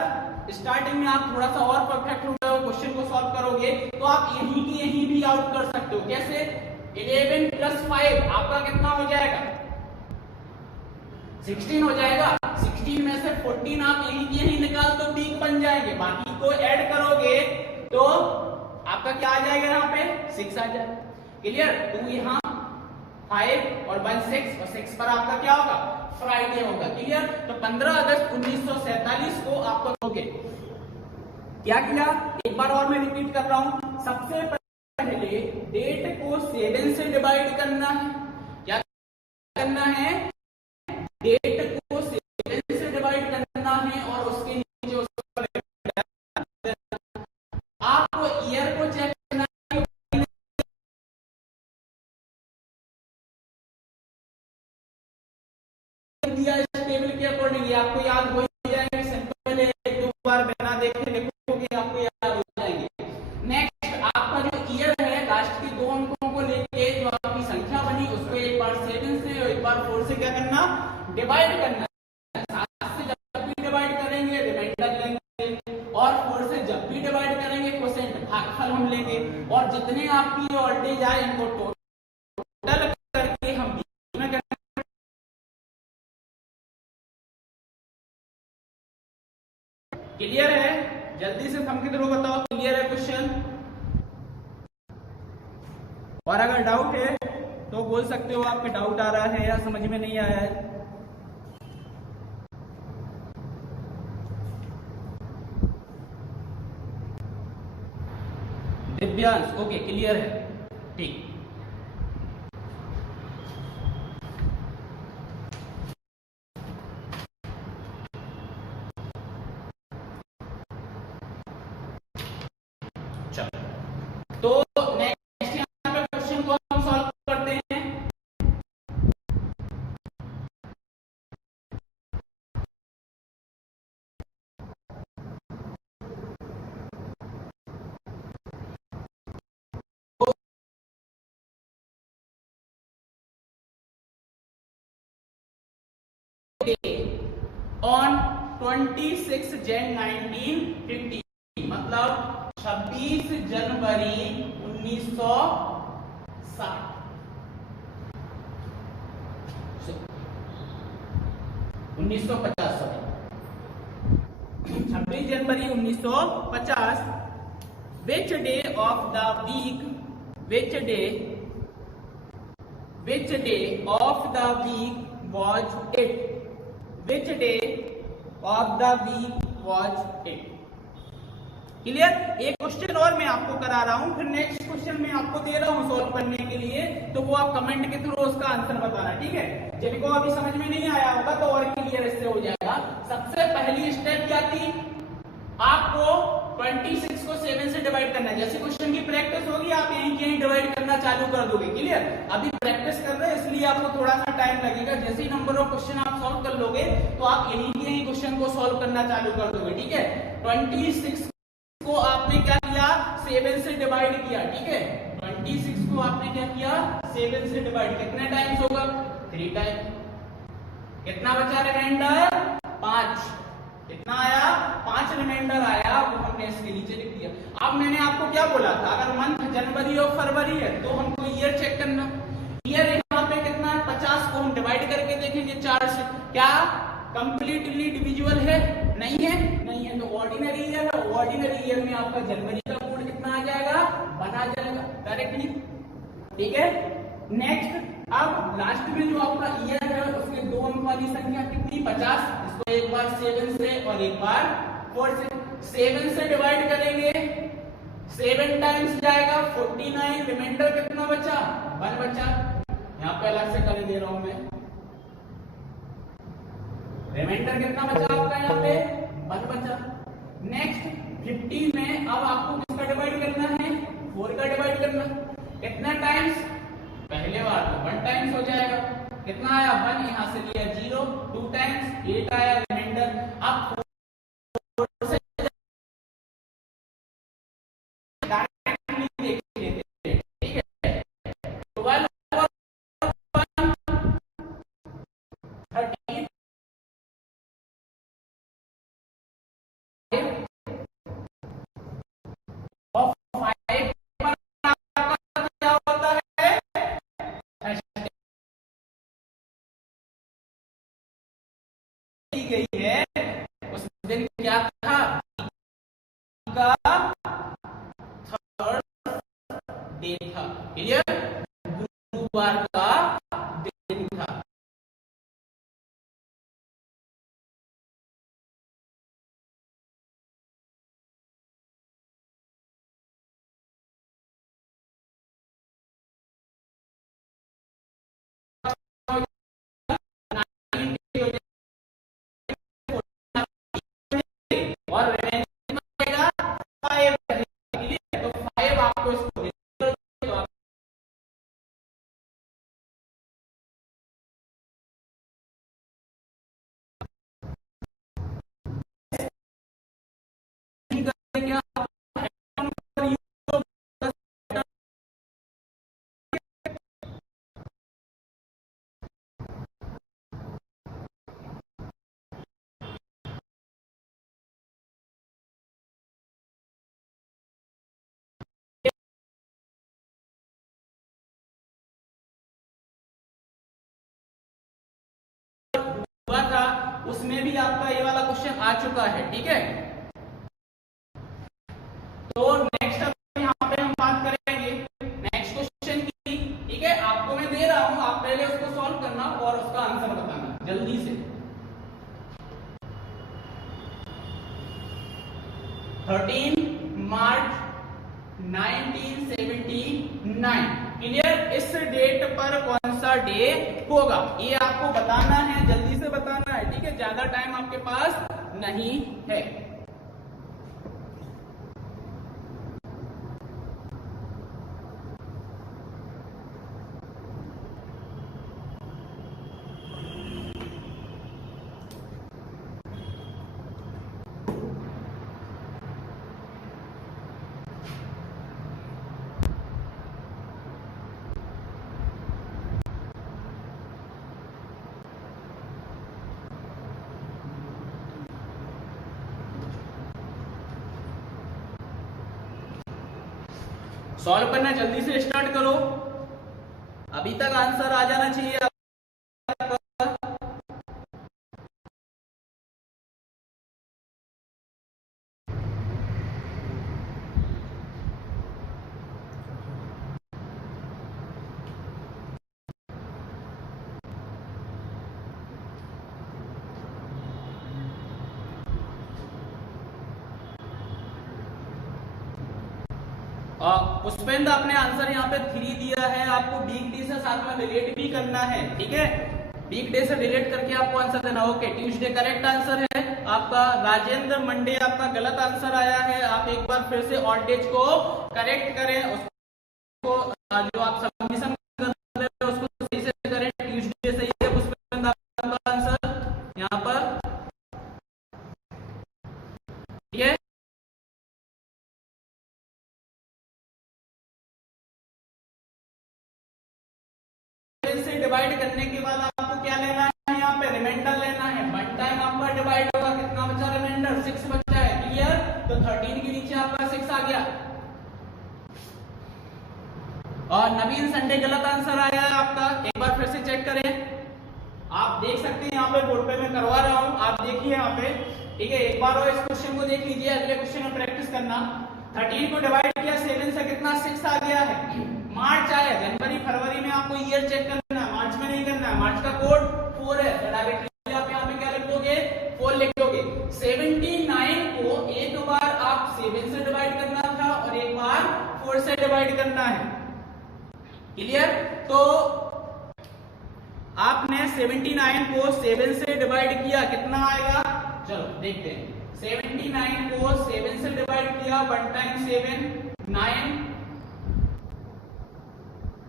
स्टार्टिंग में आप थोड़ा सा और परफेक्ट हो गए हो, क्वेश्चन को सॉल्व करोगे तो आप यहीं की यहीं भी आउट कर सकते हो। कैसे, 11 + 5 आपका कितना हो जाएगा 16 हो जाएगा। 16 में से 14 आप यहीं की यहीं निकाल दो, वीक बन जाएंगे। बाकी को ऐड करोगे तो आपका क्या आ जाएगा, यहाँ पे 6 आ जाएगा। क्लियर, 2 यहाँ 5 और 1 6 और 6 पर आपका क्या होगा, फ्राइडे होगा। क्लियर। तो 15 अगस्त 1947 को आपको दोगे क्या किया, एक बार और मैं रिपीट कर रहा हूं। सबसे पहले डेट को 7 से डिवाइड करना है। क्या करना है, डेट को 7 से डिवाइड करना है और उसके नीचे उसको आपको ईयर को चेक करना है। दिया इस टेबल के अकॉर्डिंग आपको याद हो जाएंगे, सिंपल है, एक दो बार बिना देखे लिखोगे आपको याद हो जाएंगे। नेक्स्ट आपका जो ईयर है, लास्ट के 2 अंकों को लेके जो आपकी संख्या बनी उसको एक बार 7 से और एक बार 4 से क्या करना, डिवाइड करना। 7 से जब भी डिवाइड करेंगे रिमाइंडर लेंगे और 4 से जब भी डिवाइड करेंगे क्वोशिएंट भागफल हम लेंगे। और जितने आपकी ऑड डेज आए इनको टोटल करके हम क्लियर है। जल्दी से थंब के थ्रू बताओ क्लियर है क्वेश्चन। और अगर डाउट है तो बोल सकते हो आपके डाउट आ रहा है या समझ में नहीं आया है। दिव्यांश ओके क्लियर है, ठीक। तो नेक्स्ट यहाँ पे क्वेश्चन को हम सॉल्व करते हैं। ऑन 26 Jan 1950 मतलब 26 जनवरी 1960 1950 26 जनवरी 1950 which day of the week was it? Which day of the week was it? Clear. एक क्वेश्चन और मैं आपको करा रहा हूं, फिर नेक्स्ट क्वेश्चन मैं आपको दे रहा हूं सॉल्व करने के लिए, तो वो आप कमेंट के थ्रू उसका आंसर बताना, ठीक है। जिनको अभी समझ में नहीं आया होगा तो और क्लियर इससे हो जाएगा। सबसे पहली स्टेप क्या थी, आपको 26 को 7 से डिवाइड करना है। जैसे क्वेश्चन की प्रैक्टिस होगी आप यहीं कहीं डिवाइड करना चालू कर दोगे। क्लियर, अभी प्रैक्टिस कर रहे हैं इसलिए आपको थोड़ा सा टाइम लगेगा। जैसे ही नंबर ऑफ क्वेश्चन आप सॉल्व कर लोगे तो आप यहीं के यहीं क्वेश्चन को सॉल्व करना चालू कर दोगे, ठीक है। 26 को आपने क्या किया, 7 से डिवाइड किया, ठीक है। 26 को आपने क्या किया, 7 से डिवाइड, कितने टाइम्स होगा, 3 टाइम। कितना बचा रिमाइंडर, 5, कितना आया 5 रिमाइंडर आया, वो हमने इसके नीचे लिख दिया। अब मैंने आपको क्या बोला था, अगर मंथ जनवरी और फरवरी है तो हमको ईयर चेक करना। ईयर यहाँ पे कितना है 50 को हम डिवाइड करके देखेंगे 4 से, क्या कंप्लीटली डिविजिबल है? नहीं है, नहीं है, तो ऑर्डिनरी ईयर है, ऑर्डिनरी ईयर में आपका जनवरी का कोड कितना आ जाएगा, 1 आ जाएगा डायरेक्टली, ठीक है। नेक्स्ट, अब लास्ट में जो आपका ईयर है उसके 2 अंक वाली संख्या कितनी 50, इसको एक बार 7 से और एक बार 4 से, 7 से डिवाइड करेंगे, 7 टाइम्स जाएगा 49, रिमाइंडर कितना बचा 1 बचा। यहाँ पे अलग से कर दे रहा हूं मैं, रिमाइंडर कितना बचा आपका यहाँ पे 1 बचा। नेक्स्ट 50 में अब आपको किसका डिवाइड करना है 4 का डिवाइड करना, कितना टाइम्स, पहले बार तो 1 टाइम्स हो जाएगा, कितना आया 1, यहां से लिया 0, 2 टाइम्स 8 आया रिमाइंडर। अब 4 से डायरेक्टली देख लेते हैं, ठीक है। 12 13 और 5 क्या होता है गई है, उस दिन क्या था का थर्ड डे था, क्लियर, गुरुवार का दिन था। और रहेगा 5, तो 5 आपको इसको क्या हुआ था, उसमें भी आपका ये वाला क्वेश्चन आ चुका है, ठीक है। तो नेक्स्ट अब यहाँ पे हम बात करेंगे नेक्स्ट क्वेश्चन की, ठीक है। आपको मैं दे रहा हूं, आप पहले उसको सॉल्व करना और उसका आंसर बताना जल्दी से। 13 मार्च 1979, क्लियर, इस डेट पर कौन सा डे होगा ये आपको बताना है, जल्दी से बताना है, ठीक है, ज्यादा टाइम आपके पास नहीं है। सॉल्व करना जल्दी से स्टार्ट करो, अभी तक आंसर आ जाना चाहिए आपका। पुष्पेंद्र आपने आंसर यहाँ पे 3 दिया है, आपको वीक डे से साथ में रिलेट भी करना है, ठीक है, वीक डे से रिलेट करके आपको आंसर देना। ओके, ट्यूसडे करेक्ट आंसर है आपका। राजेंद्र मंडे आपका गलत आंसर आया है, आप एक बार फिर से ऑड डेज को करेक्ट करें, उसको जो आप सबमिशन कर रहे हैं उसको सही से करें। ट्यूसडे सही है पुष्पेंद्र आपका आंसर यहाँ पर, ठीक है। से डिवाइड करने के बाद आपको क्या लेना है, यहाँ पे रिमाइंडर लेना है, 1 टाइम आपका डिवाइड होगा 13 के नीचे आपका 6 आ गया। और नवीन संडे गलत आंसर आया है आपका। एक बार फिर से चेक करें, आप देख सकते हैं यहाँ पे बोर्ड पे मैं करवा रहा हूँ, आप देखिए यहाँ पे, ठीक है। एक बार और इस क्वेश्चन को देख लीजिए, अगले क्वेश्चन में प्रैक्टिस करना। 13 को डिवाइड किया 7 से, कितना 6 आ गया है। मार्च आया, जनवरी फरवरी में आपको ईयर चेक करना है, मार्च में नहीं करना है। मार्च का कोड 4 है, तो डायरेक्टली आप यहाँ पे क्या लिख दोगे, 4 लिख दोगे। 79 को एक बार आप 7 से डिवाइड करना था और एक बार 4 से डिवाइड करना है। क्लियर? तो आपने 79 को 7 से डिवाइड किया, कितना आएगा, चलो देखते हैं। 79 को 7 से डिवाइड किया, 1 टाइम 7 9,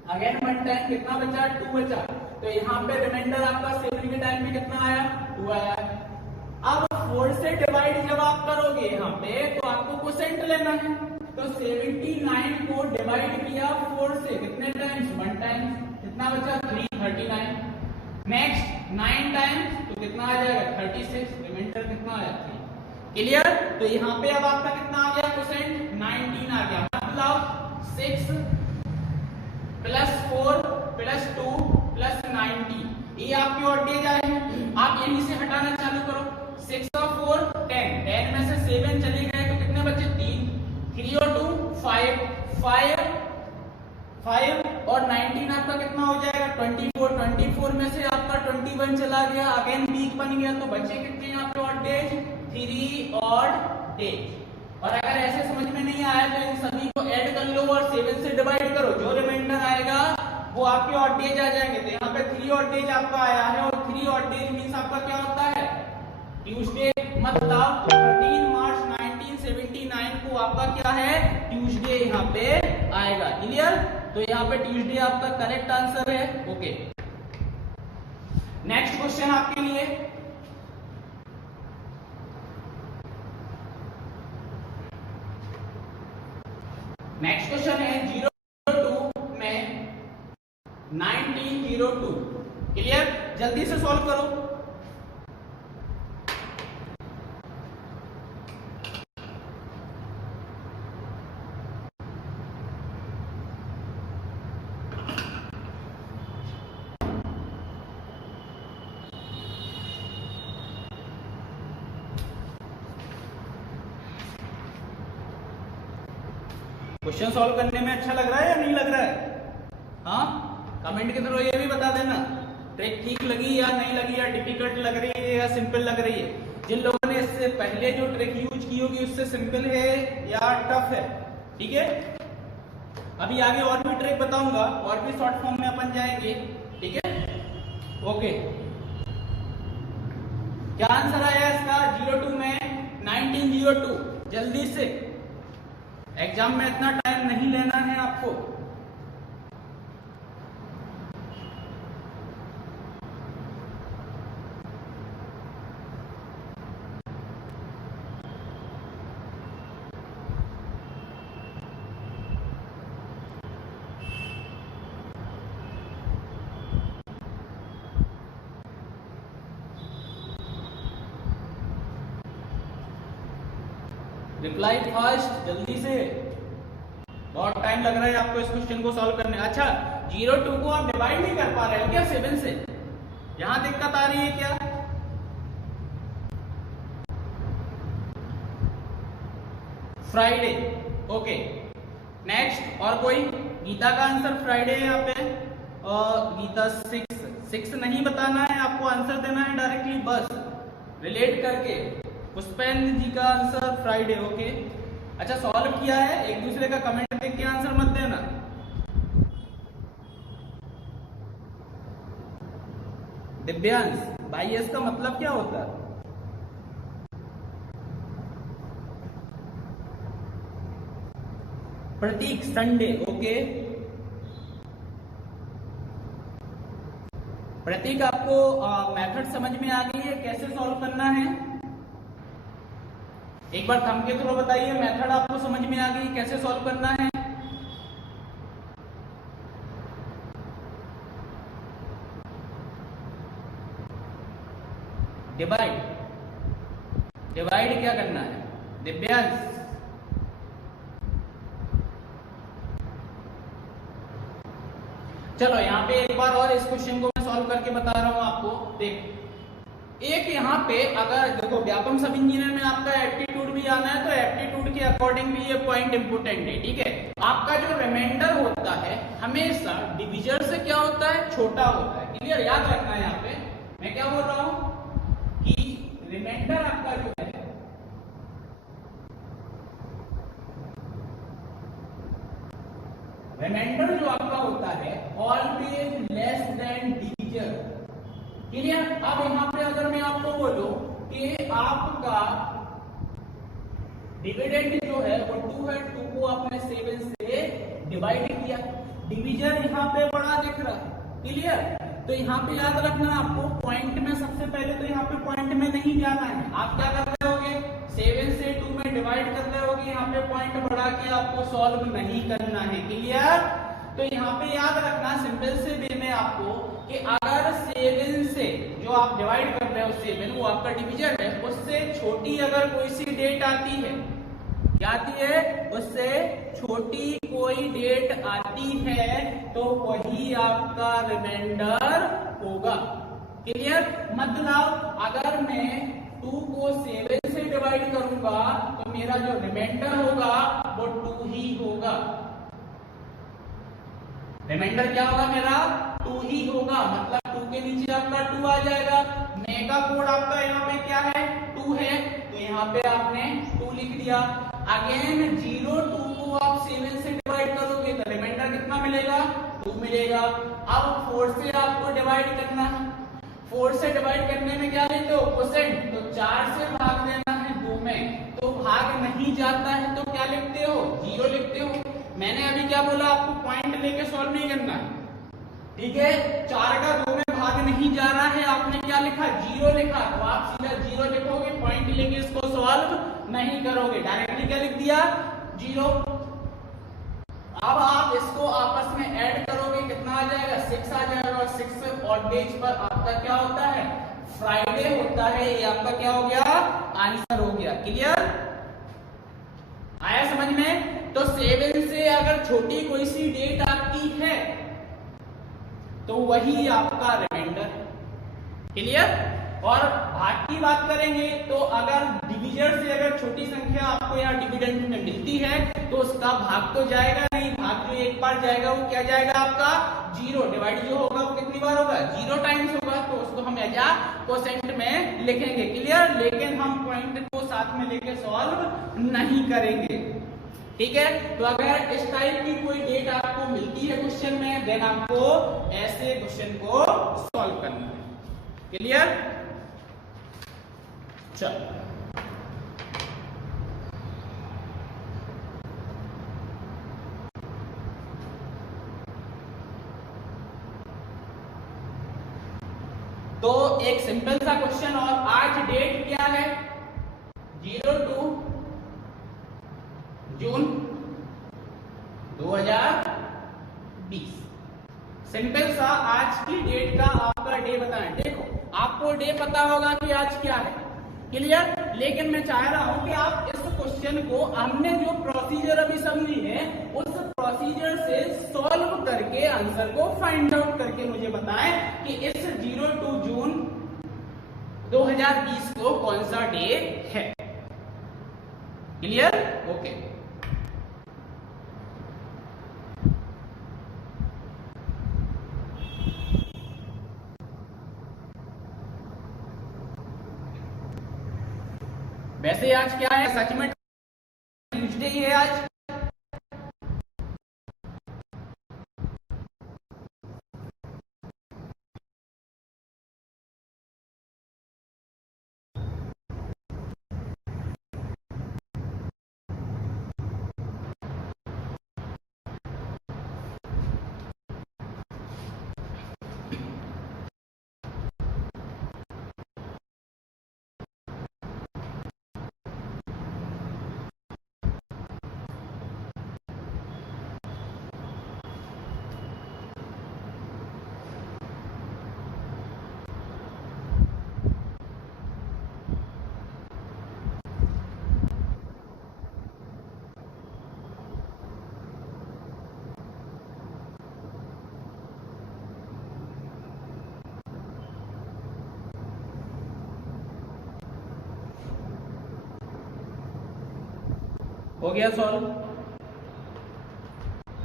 अगेन 1 टाइम कितना बचा, 2 बचा। तो यहाँ पे रिमाइंडर आपका 7 के टाइम में कितना आया, 2 आया। अब 4 से डिवाइड जब आप करोगे यहाँ पे, तो आपको क्वोशेंट लेना है। तो 79 को डिवाइड किया 4 से, कितने टाइम्स, 1 टाइम, कितना बचा, 3, 39। नेक्स्ट 9 टाइम्स, तो कितना आ जाएगा, 36, रिमाइंडर कितना आया, 3। क्लियर? तो यहाँ पे अब आपका कितना आ गया क्वोशेंट, 19 आ गया। मतलब 6 प्लस 4 प्लस 2 प्लस 90, ये आपकी ऑड डेज आएगी। आप यहीं से हटाना चालू करो। 6 और 4 10, 10 में से 7 चले गए तो कितने बचे, 3, 3 और 2 5, 5 और 19 आपका कितना हो जाएगा, 24। 24 में से आपका 21 चला गया, अगेन वीक बन गया, तो बचे कितने यहाँ पे ऑड डेज, 3 ऑड डेज। और अगर ऐसे समझ में नहीं आया तो इन सभी को ऐड कर लो और 7 से डिवाइड करो, जो रिमाइंडर आएगा वो आपके ऑड डेज आ जाएंगे। तो यहाँ पे 3 ऑड डेज आपका आया है, और 3 ऑड डेज मींस आपका क्या होता है, ट्यूसडे। मतलब 13 मार्च 1979 को आपका क्या है, ट्यूसडे यहाँ पे आएगा। क्लियर? तो यहाँ पे ट्यूसडे आपका करेक्ट आंसर है। ओके, नेक्स्ट क्वेश्चन आपके लिए। नेक्स्ट क्वेश्चन है 02 में 1902। क्लियर? जल्दी से सॉल्व करो। क्वेश्चन सॉल्व करने में अच्छा लग रहा है या नहीं लग रहा है? हाँ, कमेंट के थ्रू ये भी बता देना, ट्रिक ठीक लगी या नहीं लगी, या डिफिकल्ट लग रही है या सिंपल लग रही है। जिन लोगों ने इससे पहले जो ट्रिक यूज की होगी उससे सिंपल है या टफ है। ठीक है, अभी आगे और भी ट्रिक बताऊंगा, और भी शॉर्ट फॉर्म में अपन जाएंगे। ठीक है, ओके। क्या आंसर आया इसका 02 में 1902? जल्दी से, एग्जाम में इतना टाइम नहीं लेना है आपको। रिप्लाई फास्ट, जल्दी से, बहुत टाइम लग रहा है आपको इस क्वेश्चन को सॉल्व करने। अच्छा, 02 को आप डिवाइड नहीं कर पा रहे हो क्या 7 से? यहां दिक्कत आ रही है क्या? Friday, okay. नेक्स्ट, और कोई? गीता का आंसर फ्राइडे है यहाँ पे, और गीता 6 नहीं बताना है आपको, आंसर देना है डायरेक्टली, बस रिलेट करके। पुष्पेंद्र जी का आंसर फ्राइडे, ओके। अच्छा, सॉल्व किया है, एक दूसरे का कमेंट देख के आंसर मत देना। दिव्यांश भाई, इसका मतलब क्या होता है? प्रतीक संडे, ओके। प्रतीक, आपको मेथड समझ में आ गई है कैसे सॉल्व करना है? एक बार थंब के थ्रू बताइए, मेथड आपको समझ में आ गई कैसे सॉल्व करना है? डिवाइड, डिवाइड क्या करना है? दिव्यांश चलो यहाँ पे एक बार और इस क्वेश्चन को मैं सॉल्व करके बता रहा हूँ आपको। देख, एक यहाँ पे अगर देखो व्यापम सब इंजीनियर में आपका एप्टीट्यूड भी आना है, तो एप्टीट्यूड के अकॉर्डिंग भी ये पॉइंट इंपोर्टेंट है, ठीक है। आपका जो रिमाइंडर होता है हमेशा डिविजर से क्या होता है, छोटा होता है। क्लियर, याद रखना है। यहाँ पे मैं क्या बोल रहा हूँ कि रिमाइंडर आपका जो है रिमाइंडर जो आपका होता है always less than divisor. Clear. अब यहाँ पे अगर मैं आपको बोलूं कि आपका डिविडेंड जो है वो 2 है, 2 को आपने 7 से डिवाइड किया, डिविजन यहाँ पे बड़ा दिख रहा है। क्लियर। तो यहाँ पे याद रखना आपको पॉइंट में सबसे पहले तो यहाँ पे पॉइंट में नहीं जाना है। आप क्या कर रहे होगे, 7 से 2 में डिवाइड कर रहे होगे, यहाँ पे पॉइंट बढ़ा के आपको सॉल्व नहीं करना है। क्लियर। तो यहाँ पे याद रखना सिंपल से वे में आपको कि अगर 7 से जो आप डिवाइड कर रहे हो 7 वो आपका डिवीजन है, उससे छोटी अगर कोई सी डेट आती है, क्या आती है, उससे छोटी कोई डेट आती है तो वही आपका रिमाइंडर होगा। क्लियर। मतलब अगर मैं 2 को 7 से डिवाइड करूंगा तो मेरा जो रिमाइंडर होगा वो 2 ही होगा। रिमाइंडर क्या होगा मेरा, 2 ही होगा। मतलब 2 के नीचे आपका 2 आ जाएगा। मेगा कोड आपका यहाँ पे क्या है, 2 है, तो यहाँ पे आपने 2 लिख दिया। अगेन 0 2 को आप 7 से डिवाइड करोगे तो रिमाइंडर कितना मिलेगा, 2 मिलेगा। अब 4 से आपको डिवाइड करना है, 4 से डिवाइड करने में क्या लेते हो, कोसेंट, तो 4 से भाग देना है 2 में, तो भाग नहीं जाता है तो क्या लिखते हो, 0 लिखते हो। मैंने अभी क्या बोला, आपको पॉइंट लेके सॉल्व नहीं करना है, ठीक है। 4 का 2 में भाग नहीं जा रहा है, आपने क्या लिखा, 0 लिखा, तो आप सीधा 0 लिखोगे, पॉइंट लेके इसको सॉल्व नहीं करोगे, डायरेक्टली क्या लिख दिया, 0। अब आप इसको आपस में ऐड करोगे, कितना आ जाएगा, 6 आ जाएगा। और 6 ऑड डेज पर आपका क्या होता है, फ्राइडे होता है। ये आपका क्या हो गया, आंसर हो गया। क्लियर, आया समझ में। तो 7 से अगर छोटी कोई सी डेट आपकी है तो वही आपका रिमाइंडर है। क्लियर। और भाग की बात करेंगे तो अगर डिविजन से अगर छोटी संख्या आपको यहाँ डिविडेंड में मिलती है तो उसका भाग तो जाएगा नहीं, भाग जो एक बार जाएगा वो क्या जाएगा आपका, 0। डिवाइड जो होगा वो कितनी बार होगा, 0 टाइम्स होगा, तो उसको हम एज आ कोसेंट में लिखेंगे। क्लियर। लेकिन हम पॉइंट को साथ में लेके सॉल्व नहीं करेंगे, ठीक है। तो अगर इस टाइप की कोई डेट आपको मिलती है क्वेश्चन में, देन आपको ऐसे क्वेश्चन को सॉल्व करना है। क्लियर। चलो तो एक सिंपल सा क्वेश्चन, और आज डेट क्या है, 02 जून 2020। सिंपल सा आज की डेट का आपका डे बताएं। देखो आपको डे पता होगा कि आज क्या है, क्लियर। लेकिन मैं चाह रहा हूं कि आप इस क्वेश्चन को, हमने जो प्रोसीजर अभी समझी है उस प्रोसीजर से सॉल्व करके आंसर को फाइंड आउट करके मुझे बताएं कि इस 02 जून 2020 को कौन सा डे है। Clear, okay. वैसे आज क्या है, सच में ट्यूसडे ही है आज। हो गया सॉल्व?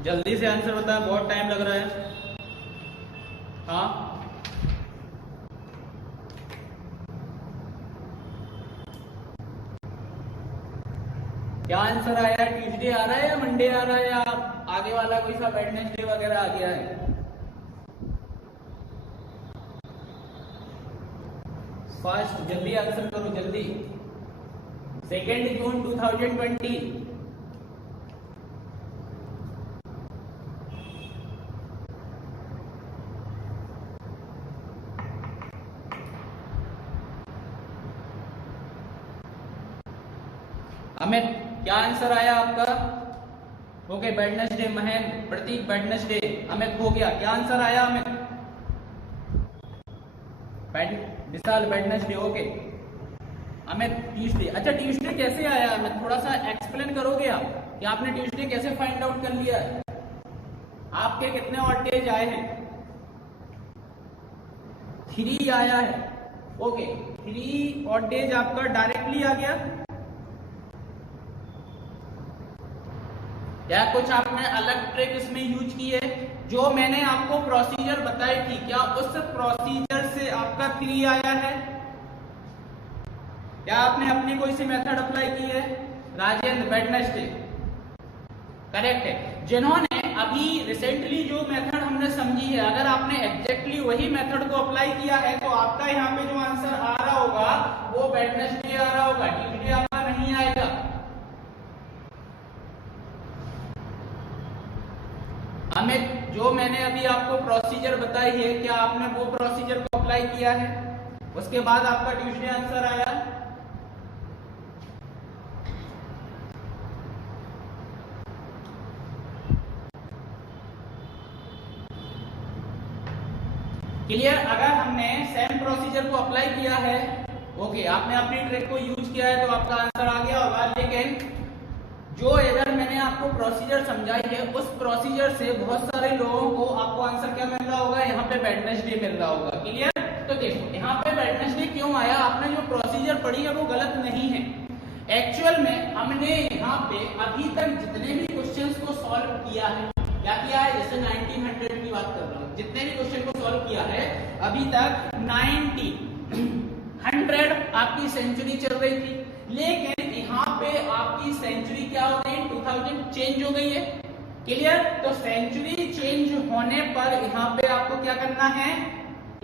जल्दी से आंसर बताएं, बहुत टाइम लग रहा है। हाँ, क्या आंसर आया? ट्यूसडे आ रहा है या मंडे आ रहा है, या आगे वाला कोई सा वेडनेसडे वगैरह आ गया है? फर्स्ट, जल्दी आंसर करो जल्दी। 2 जून 2020। अमित, क्या आंसर आया आपका? Okay, Wednesday. Mahendra, Prateek Wednesday. Amit हो गया, क्या आंसर आया Amit? Vishal Wednesday. Okay Amit, Tuesday. अच्छा, ट्यूसडे कैसे आया अमित? थोड़ा सा एक्सप्लेन करोगे आप कि आपने ट्यूसडे कैसे फाइंड आउट कर लिया है? आपके कितने ऑड डेज आए हैं? 3 आया है। ओके, 3 ऑड डेज आपका डायरेक्टली आ गया, या कुछ आपने अलग ट्रिक इसमें यूज की है? जो मैंने आपको प्रोसीजर बताई थी, क्या उस प्रोसीजर से आपका 3 आया है? क्या आपने अपनी कोई सी मेथड अप्लाई की है? राजेंद्र, वेडनेसडे करेक्ट है। जिन्होंने अभी रिसेंटली जो मेथड हमने समझी है, अगर आपने एग्जैक्टली वही मेथड को अप्लाई किया है तो आपका यहाँ पे जो आंसर आ रहा होगा वो वेडनेसडे आ रहा होगा, ट्यूसडे आपका नहीं आएगा। अमित, जो मैंने अभी आपको प्रोसीजर बताई है, क्या आपने वो प्रोसीजर को अप्लाई किया है? उसके बाद आपका ट्यूसडे आंसर आया। क्लियर? अगर हमने सेम प्रोसीजर को अप्लाई किया है, ओके, आपने अपनी ट्रिक को यूज किया है तो आपका आंसर आ गया होगा। लेकिन जो इधर मैंने आपको प्रोसीजर समझाई है, उस प्रोसीजर से बहुत सारे लोगों को आपको आंसर क्या मिल रहा होगा? यहाँ पे वेडनेसडे मिल रहा होगा। क्लियर? तो देखो यहाँ पे वेडनेसडे क्यों आया? आपने जो प्रोसीजर पढ़ी है वो गलत नहीं है। एक्चुअल में हमने यहाँ पे अभी तक जितने भी क्वेश्चंस को सॉल्व किया है, क्या किया है? जैसे 1900 की बात कर रहा हूँ, जितने भी क्वेश्चन को सॉल्व किया है अभी तक 100 आपकी सेंचुरी चल रही थी, लेकिन यहाँ पे आपकी सेंचुरी क्या हो गई? 2000 चेंज हो गई है। क्लियर? तो सेंचुरी चेंज होने पर यहाँ पे आपको क्या करना है?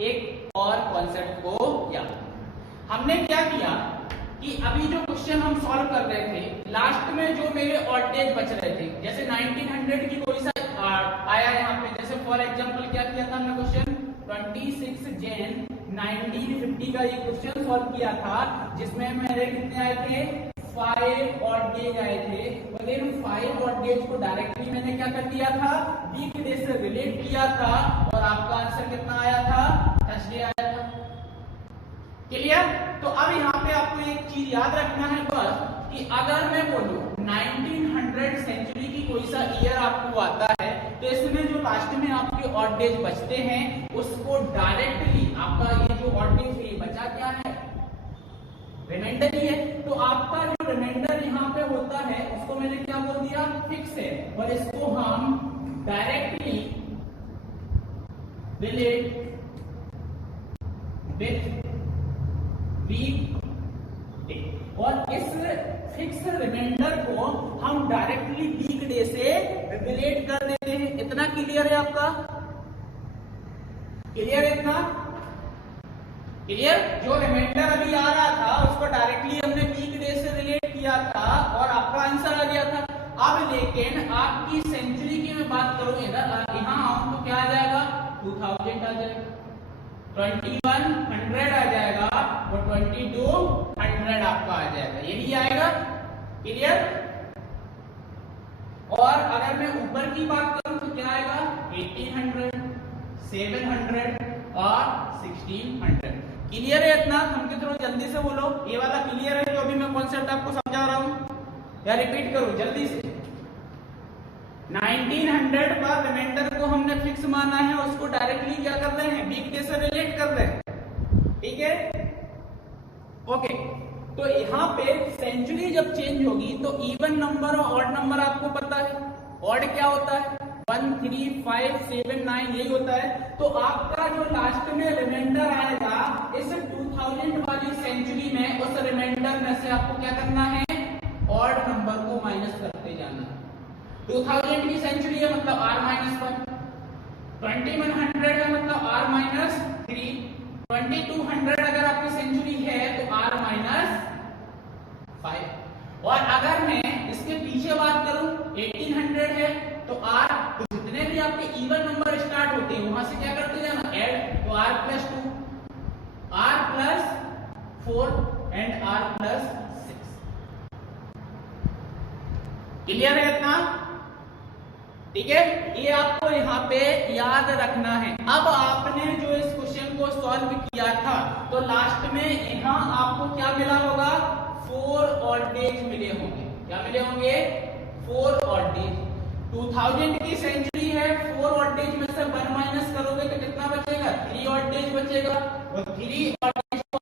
एक और कॉन्सेप्ट को याद। हमने क्या किया कि अभी जो क्वेश्चन हम सॉल्व कर रहे थे, लास्ट में जो मेरे ऑड डेज बच रहे थे, जैसे 1900 की कोई सा आया यहाँ पे, जैसे फॉर एग्जांपल क्या किया था हमने क्वेश्चन? 26 जैन 1950 का ये क्वेश्चन सॉल्व किया था, जिसमें मेरे कितने आए थे? 5 ऑड डेज आए थे। और इन 5 ऑड डेज को डायरेक्टली मैंने क्या कर दिया था? वीक डे से रिलेट किया था, और आपका आंसर कितना आया था? थर्सडे आया था। क्लियर? तो अब यहाँ पे आपको एक चीज याद रखना है बस, कि अगर मैं बोलूं 1900 सेंचुरी की कोई सा ईयर आपको आता है, तो इसमें जो लास्ट में आपके ऑड डेज बचते हैं उसको डायरेक्टली आपका ये जो ऑड डेज है बचा क्या है? रिमाइंडर ही है। तो आपका जो रिमाइंडर यहाँ पे होता है उसको मैंने क्या बोल दिया? फिक्स है, और इसको हम directly relate with week day, और इस फिक्स रिमाइंडर को हम डायरेक्टली वीक डे से रिलेट कर देते हैं। इतना क्लियर है आपका? क्लियर है इतना? क्लियर? जो रिमाइंडर अभी आ रहा था उसको डायरेक्टली हमने वीक डे से रिलेट किया था और आपका आंसर आ गया था। अब लेकिन आपकी सेंचुरी की मैं बात करूं, इधर यहां आऊं तो क्या आ जाएगा? 2000 आ जाएगा, 2100 आ जाएगा, और 2200 आपका आ जाएगा। यही आएगा। क्लियर? और अगर मैं ऊपर की बात करूं तो क्या आएगा? 1800, 700 और 1600। क्लियर है इतना? हमके थोड़ा जल्दी से बोलो, ये वाला क्लियर है जो अभी मैं कॉन्सेप्ट आपको समझा रहा हूं, या रिपीट करूं जल्दी से? 1900 पर रिमाइंडर को हमने फिक्स माना है, उसको डायरेक्टली क्या कर रहे हैं? वीक डे से रिलेट कर रहे हैं। ठीक है? ओके, तो यहाँ पे सेंचुरी जब चेंज होगी तो इवन नंबर और ऑड नंबर आपको पता है। ऑड क्या होता है? 1, 3, 5, 7, 9 यही होता है। तो आपका जो लास्ट में रिमाइंडर आएगा इस 2000 वाली सेंचुरी में, उस रिमाइंडर में से आपको क्या करना है? ऑड नंबर को माइनस करते जाना। 2000 की सेंचुरी है मतलब r-1, 2100 है मतलब r-3, 2200 अगर आपकी सेंचुरी है तो r-5। और अगर मैं इसके पीछे बात करूं 1800 है तो r, तो जितने भी आपके इवन नंबर स्टार्ट होते हैं वहां से क्या करते जाना? ऐड। तो r+2, r+4 and r+6। Clear है इतना? ठीक है, ये आपको यहाँ पे याद रखना है। अब आपने जो इस क्वेश्चन को सॉल्व किया था तो लास्ट में यहाँ आपको क्या मिला होगा? 4 ऑड डेज मिले होंगे। क्या मिले होंगे? 4 ऑड डेज। 2000 की सेंचुरी है, 4 ऑड डेज में से 1 माइनस करोगे तो कितना बचेगा? 3 ऑड डेज बचेगा। और 3 ऑड डेज को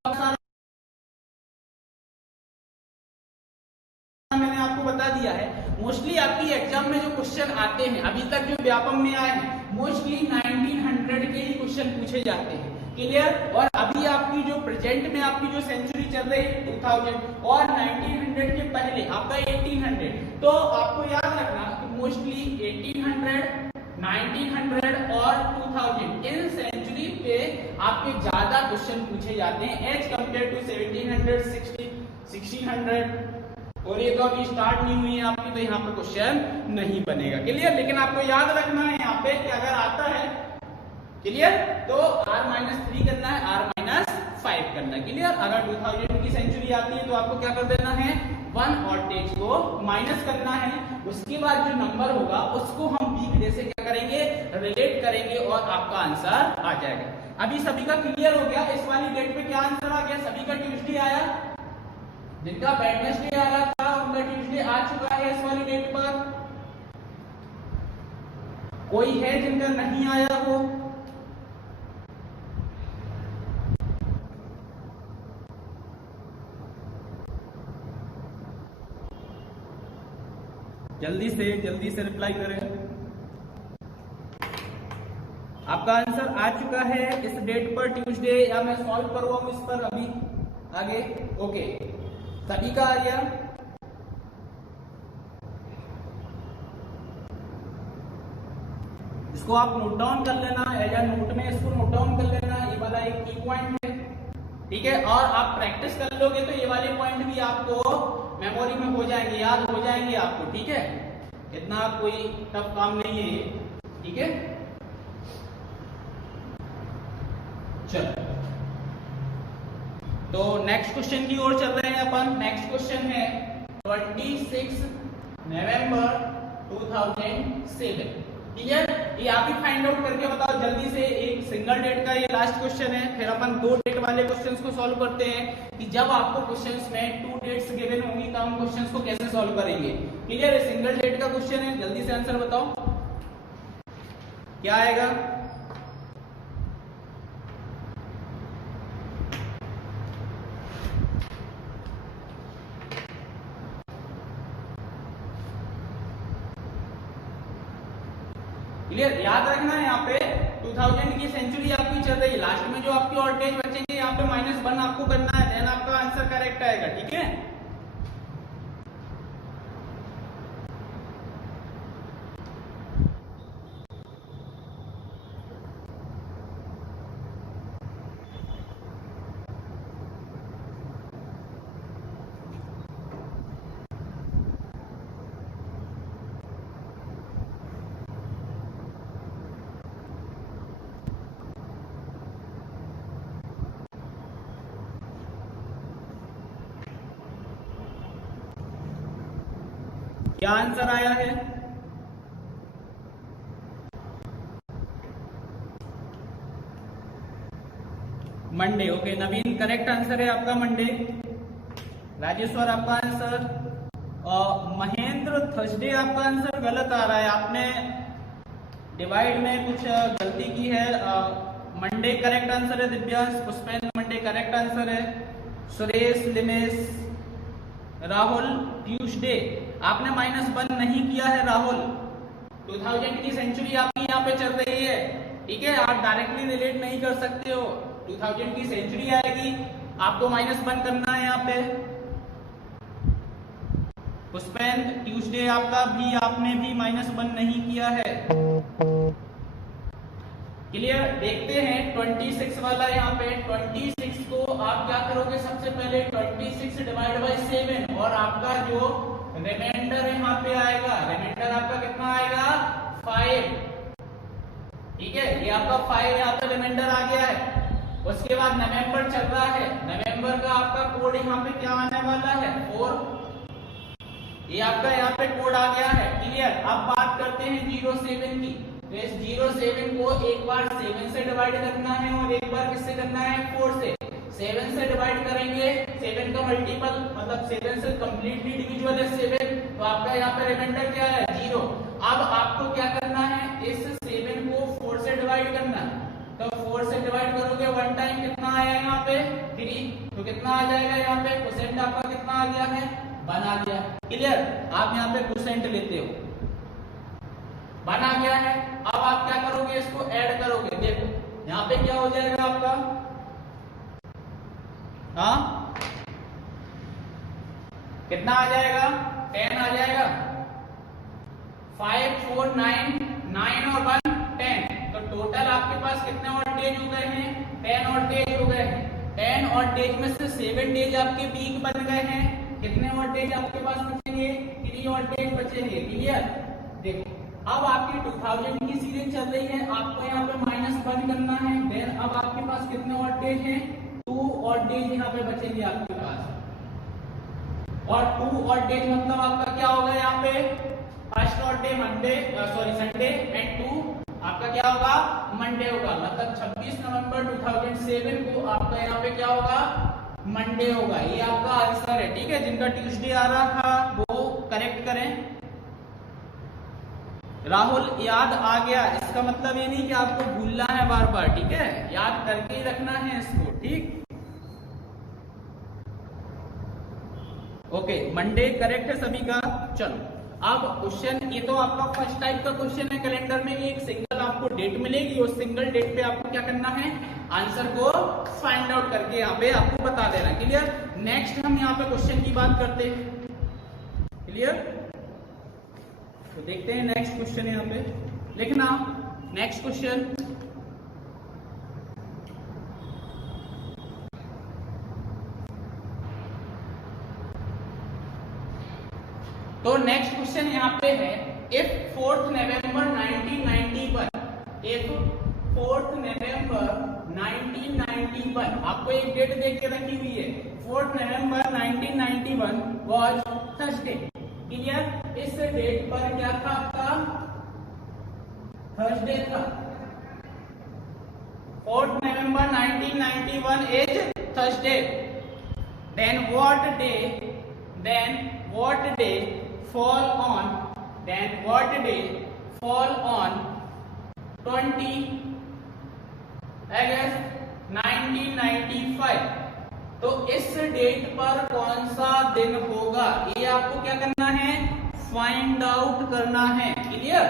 मैंने आपको बता दिया है। मोस्टली आपकी एग्जाम में जो क्वेश्चन आते हैं अभी तक जो व्यापम में आए हैं मोस्टली 1900 के ही क्वेश्चन पूछे जाते हैं। क्लियर? और अभी आपकी जो प्रेजेंट में आपकी जो सेंचुरी चल रही है 2000 और 1900 के पहले आपका 1800, तो आपको याद रखना कि मोस्टली 1800, 1900 और 2000 इन सेंचुरी पे आपके ज्यादा क्वेश्चन पूछे जाते हैं एज कम्पेयर टू 1700, 1600। और ये तो अभी स्टार्ट नहीं हुई है आपकी, तो यहाँ पे क्वेश्चन नहीं बनेगा। क्लियर? लेकिन आपको याद रखना है यहाँ पे कि अगर आता है, क्लियर, तो r-3 करना है, r-5 करना है। क्लियर? अगर 2000 की सेंचुरी आती है तो आपको क्या कर देना है? 1 ऑड डेज को माइनस करना है। उसके बाद जो नंबर होगा उसको हम वीक डे से क्या करेंगे? रिलेट करेंगे और आपका आंसर आ जाएगा। अभी सभी का क्लियर हो गया? इस वाली डेट पे क्या आंसर आ गया? सभी का ट्यूसडे आया, जिनका वेडनेसडे आ रहा था उनका ट्यूसडे आ चुका है इस वाली डेट पर। कोई है जिनका नहीं आया हो? जल्दी से रिप्लाई करें। आपका आंसर आ चुका है इस डेट पर ट्यूसडे, या मैं सॉल्व करवाऊं इस पर अभी आगे? ओके, सभी का आ गया? इसको आप नोट डाउन कर लेना, या नोट में इसको नोट डाउन कर लेना। ये वाला एक की पॉइंट है, ठीक है? और आप प्रैक्टिस कर लोगे तो ये वाले पॉइंट भी आपको मेमोरी में हो जाएंगे, याद हो जाएंगे आपको। ठीक है, इतना कोई टफ काम नहीं है ये। ठीक है, चलो तो नेक्स्ट क्वेश्चन की ओर चल रहे हैं अपन। नेक्स्ट क्वेश्चन है 26 नवंबर 2007। क्लियर? ये आप ही फाइंड आउट करके बताओ जल्दी से। एक सिंगल डेट का ये लास्ट क्वेश्चन है, फिर अपन 2 डेट वाले क्वेश्चंस को सॉल्व करते हैं कि जब आपको क्वेश्चंस में 2 डेट्स गिवन होंगी तो हम क्वेश्चंस को कैसे सॉल्व करेंगे। क्लियर? ये सिंगल डेट का क्वेश्चन है, जल्दी से आंसर बताओ क्या आएगा। क्लियर? याद रखना है यहाँ पे 2000 की सेंचुरी आपकी चल रही है, लास्ट में जो आपकी ऑड डेज बचेंगे यहाँ पे -1 आपको करना है, देन आपका आंसर करेक्ट आएगा। ठीक है, क्या आंसर आया है? मंडे। ओके, नवीन करेक्ट आंसर है आपका मंडे। राजेश्वर आपका आंसर, महेंद्र थर्सडे आपका आंसर गलत आ रहा है, आपने डिवाइड में कुछ गलती की है। मंडे करेक्ट आंसर है। Divyansh Pushpendra Monday correct answer है। सुरेश, लिमेश, राहुल, ट्यूसडे। आपने -1 नहीं किया है राहुल। 2000 की सेंचुरी आपकी यहाँ पे चल रही है, ठीक है, आप डायरेक्टली रिलेट नहीं कर सकते हो। 2000 की सेंचुरी आएगी, आपको -1 करना है यहाँ पे। पुष्पेंद्र, ट्यूसडे आपका भी, आपने भी -1 नहीं किया है। क्लियर। देखते हैं 26 वाला यहाँ पे। 26 को आप क्या करोगे, सबसे पहले 26 डिवाइड बाई 7 और आपका जो रिमाइंडर यहाँ पे आएगा, रिमाइंडर आपका कितना आएगा 5, ठीक है, ये आपका 5 यहाँ पे रिमाइंडर आ गया है। उसके बाद नवंबर चल रहा है, नवंबर का आपका कोड यहाँ पे क्या आने वाला है 4, ये आपका यहाँ पे कोड आ गया है। क्लियर। अब बात करते हैं 07 की। तो इस 07 को एक बार 7 से डिवाइड करना है और एक बार किससे करना है 4 से। 7 से डिवाइड करेंगे, 7 का मल्टीपल मतलब 7 से कंप्लीटली डिविजिबल है 7, तो आपका यहाँ पे रिमाइंडर क्या है 0। अब आपको क्या करना है, इस 7 को 4 से डिवाइड करना है। तो 4 से डिवाइड करोगे 1 टाइम कितना आया यहाँ पे 3, तो कितना आ जाएगा यहाँ पे परसेंट आपका कितना आ गया है 1 आ गया। क्लियर। आप यहाँ पे परसेंट लेते हो, 1 आ गया है। अब आप क्या करोगे, इसको ऐड करोगे। देखो यहाँ पे क्या हो जाएगा आपका, हाँ कितना आ जाएगा 10 आ जाएगा। 5 4 9 9 और 1 10, तो टोटल आपके पास कितने और डेज हो गए हैं 10 और डेज हो गए हैं। 10 और डेज में से 7 डेज आपके वीक बन गए हैं। कितने और डेज आपके पास बचेंगे 3 और डेज बचेंगे। क्लियर। देखो अब आपकी 2000 की सीरीज चल रही है, आपको यहाँ पे -1 करना है। देन अब आपके पास कितने और डेज हैं 2 और डेज यहाँ पे बचेंगे आपके पास। और 2 और डेज मतलब आपका क्या होगा यहाँ पे फर्स्ट और डे मंडे संडे एंड 2 आपका क्या होगा मंडे होगा। मतलब 26 नवंबर 2007 को आपका यहाँ पे क्या होगा मंडे होगा। ये आपका आंसर है, ठीक है। जिनका ट्यूसडे आ रहा था वो करेक्ट करें। राहुल याद आ गया, इसका मतलब ये नहीं कि आपको भूलना है बार बार, ठीक है, याद करके ही रखना है इसको, ठीक। ओके, मंडे करेक्ट है सभी का। चलो अब क्वेश्चन, ये तो आपका फर्स्ट टाइप का क्वेश्चन है। कैलेंडर में एक सिंगल आपको डेट मिलेगी, उस सिंगल डेट पे आपको क्या करना है आंसर को फाइंड आउट करके यहाँ पे आपको बता देना। क्लियर। नेक्स्ट हम यहाँ पे क्वेश्चन की बात करते हैं। क्लियर। तो देखते हैं नेक्स्ट क्वेश्चन यहाँ पे लिखना। नेक्स्ट क्वेश्चन, तो नेक्स्ट क्वेश्चन यहाँ पे है if 4th November 1991, if 4th November 1991 आपको एक डेट देख के रखी हुई है 4th November 1991 was Thursday. Clear. इस डेट पर क्या था आपका थर्सडे था। 4th November 1991 is Thursday. Then what day fall on 20 August 1995। तो इस डेट पर कौन सा दिन होगा, ये आपको क्या करना है फाइंड आउट करना है। क्लियर।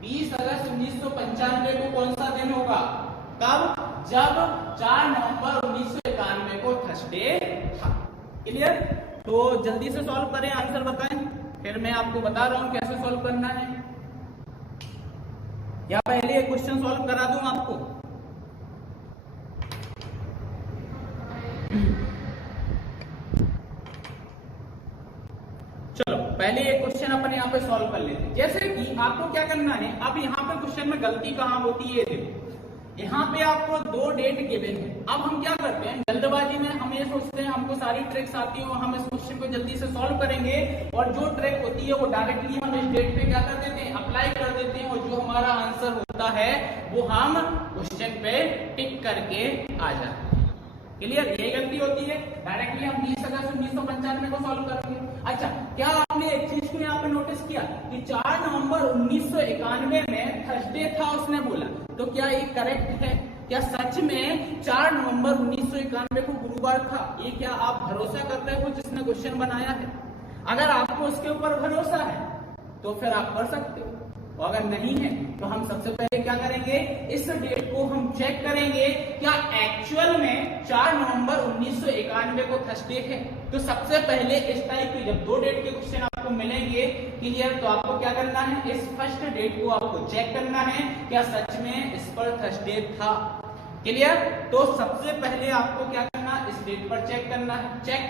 20 अगस्त 1995 को कौन सा दिन होगा, कब, जब 4 नवंबर 1991 को थर्सडे था। क्लियर। तो जल्दी से सॉल्व करें, आंसर बताएं, फिर मैं आपको बता रहा हूं कैसे सॉल्व करना है। या पहले एक क्वेश्चन सॉल्व करा दूं आपको। चलो पहले एक क्वेश्चन अपन यहाँ पे सॉल्व कर लेते हैं। जैसे कि आपको क्या करना है, अब यहाँ पे क्वेश्चन में गलती कहाँ होती है, देखो यहाँ पे आपको 2 डेट गिवन है। अब हम क्या करते हैं जल्दबाजी में, हम ये सोचते हैं हमको सारी ट्रिक्स आती है और हम इस क्वेश्चन को जल्दी से सॉल्व करेंगे, और जो ट्रिक होती है वो डायरेक्टली हम इस डेट पे क्या कर देते हैं अप्लाई कर देते हैं, और जो हमारा आंसर होता है वो हम क्वेश्चन पे टिक करके आ जाते हैं। क्लियर। यही गलती होती है, डायरेक्टली हम 20 अगस्त 1995 को सॉल्व करेंगे। अच्छा, क्या आपने एक चीज को यहाँ पे नोटिस किया कि 4 नवंबर 1991 में थर्सडे था उसने बोला, तो क्या ये करेक्ट है, क्या सच में 4 नवंबर 1991 को गुरुवार था? ये क्या आप भरोसा कर रहे हो जिसने क्वेश्चन बनाया है? अगर आपको उसके ऊपर भरोसा है तो फिर आप कर सकते हो, और अगर नहीं है तो हम सबसे पहले क्या करेंगे, इस डेट को हम चेक करेंगे क्या एक्चुअल में 4 नवंबर 1991 को थर्सडे है। तो सबसे पहले इस टाइप के जब 2 डेट के क्वेश्चन आपको मिलेंगे क्लियर, तो आपको क्या करना है, इस फर्स्ट डेट को आपको चेक करना है क्या सच में इस पर थर्सडे था। क्लियर, तो सबसे पहले आपको क्या करना, इस डेट पर चेक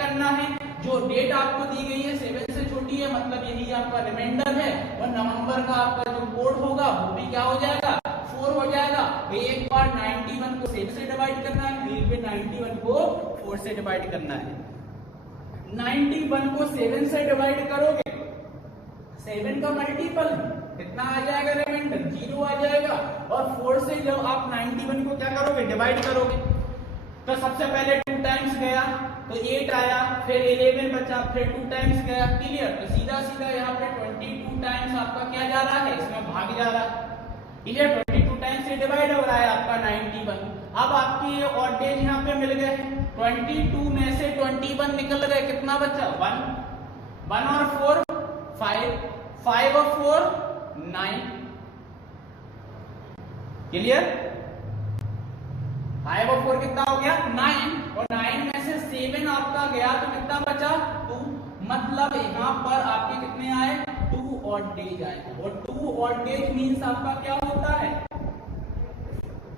करना है। जो डेट आपको दी गई है 7 से छोटी है, मतलब यही आपका रिमाइंडर है, और नवंबर का आपका जो कोड होगा वो भी क्या हो जाएगा, 4 हो जाएगा। एक बार 91 को 7 से डिवाइड करना है, एक बार 91 को 4 से डिवाइड करना है। 91 को 7 से डिवाइड करोगे, 7 का मल्टीपल कितना आ जाएगा, रिमाइंडर 0 आ जाएगा, और 4 से जब आप 91 को क्या करोगे, डिवाइड करोगे, तो सबसे पहले 2 टाइम्स गया तो 8 आया, फिर 11 बचा, फिर 2 टाइम्स गया। क्लियर, तो सीधा सीधा यहाँ पे 22 टाइम्स आपका क्या जा रहा है, इसमें भाग जा रहा है। क्लियर, 22 टाइम्स से डिवाइड हो रहा है आपका 91। अब आपकी ऑड डेज यहाँ पे मिल गए, 22 में से 21 निकल गए, कितना बचा, 1 और 4 5, 5 और 4 9। क्लियर, 5 और 4 कितना हो गया, 9, और 9 में से 7 आपका गया तो कितना बचा, 2। मतलब यहाँ पर आपके कितने आए, 2 ऑड डेज आए, और 2 ऑड डेज मीन्स आपका क्या होता है,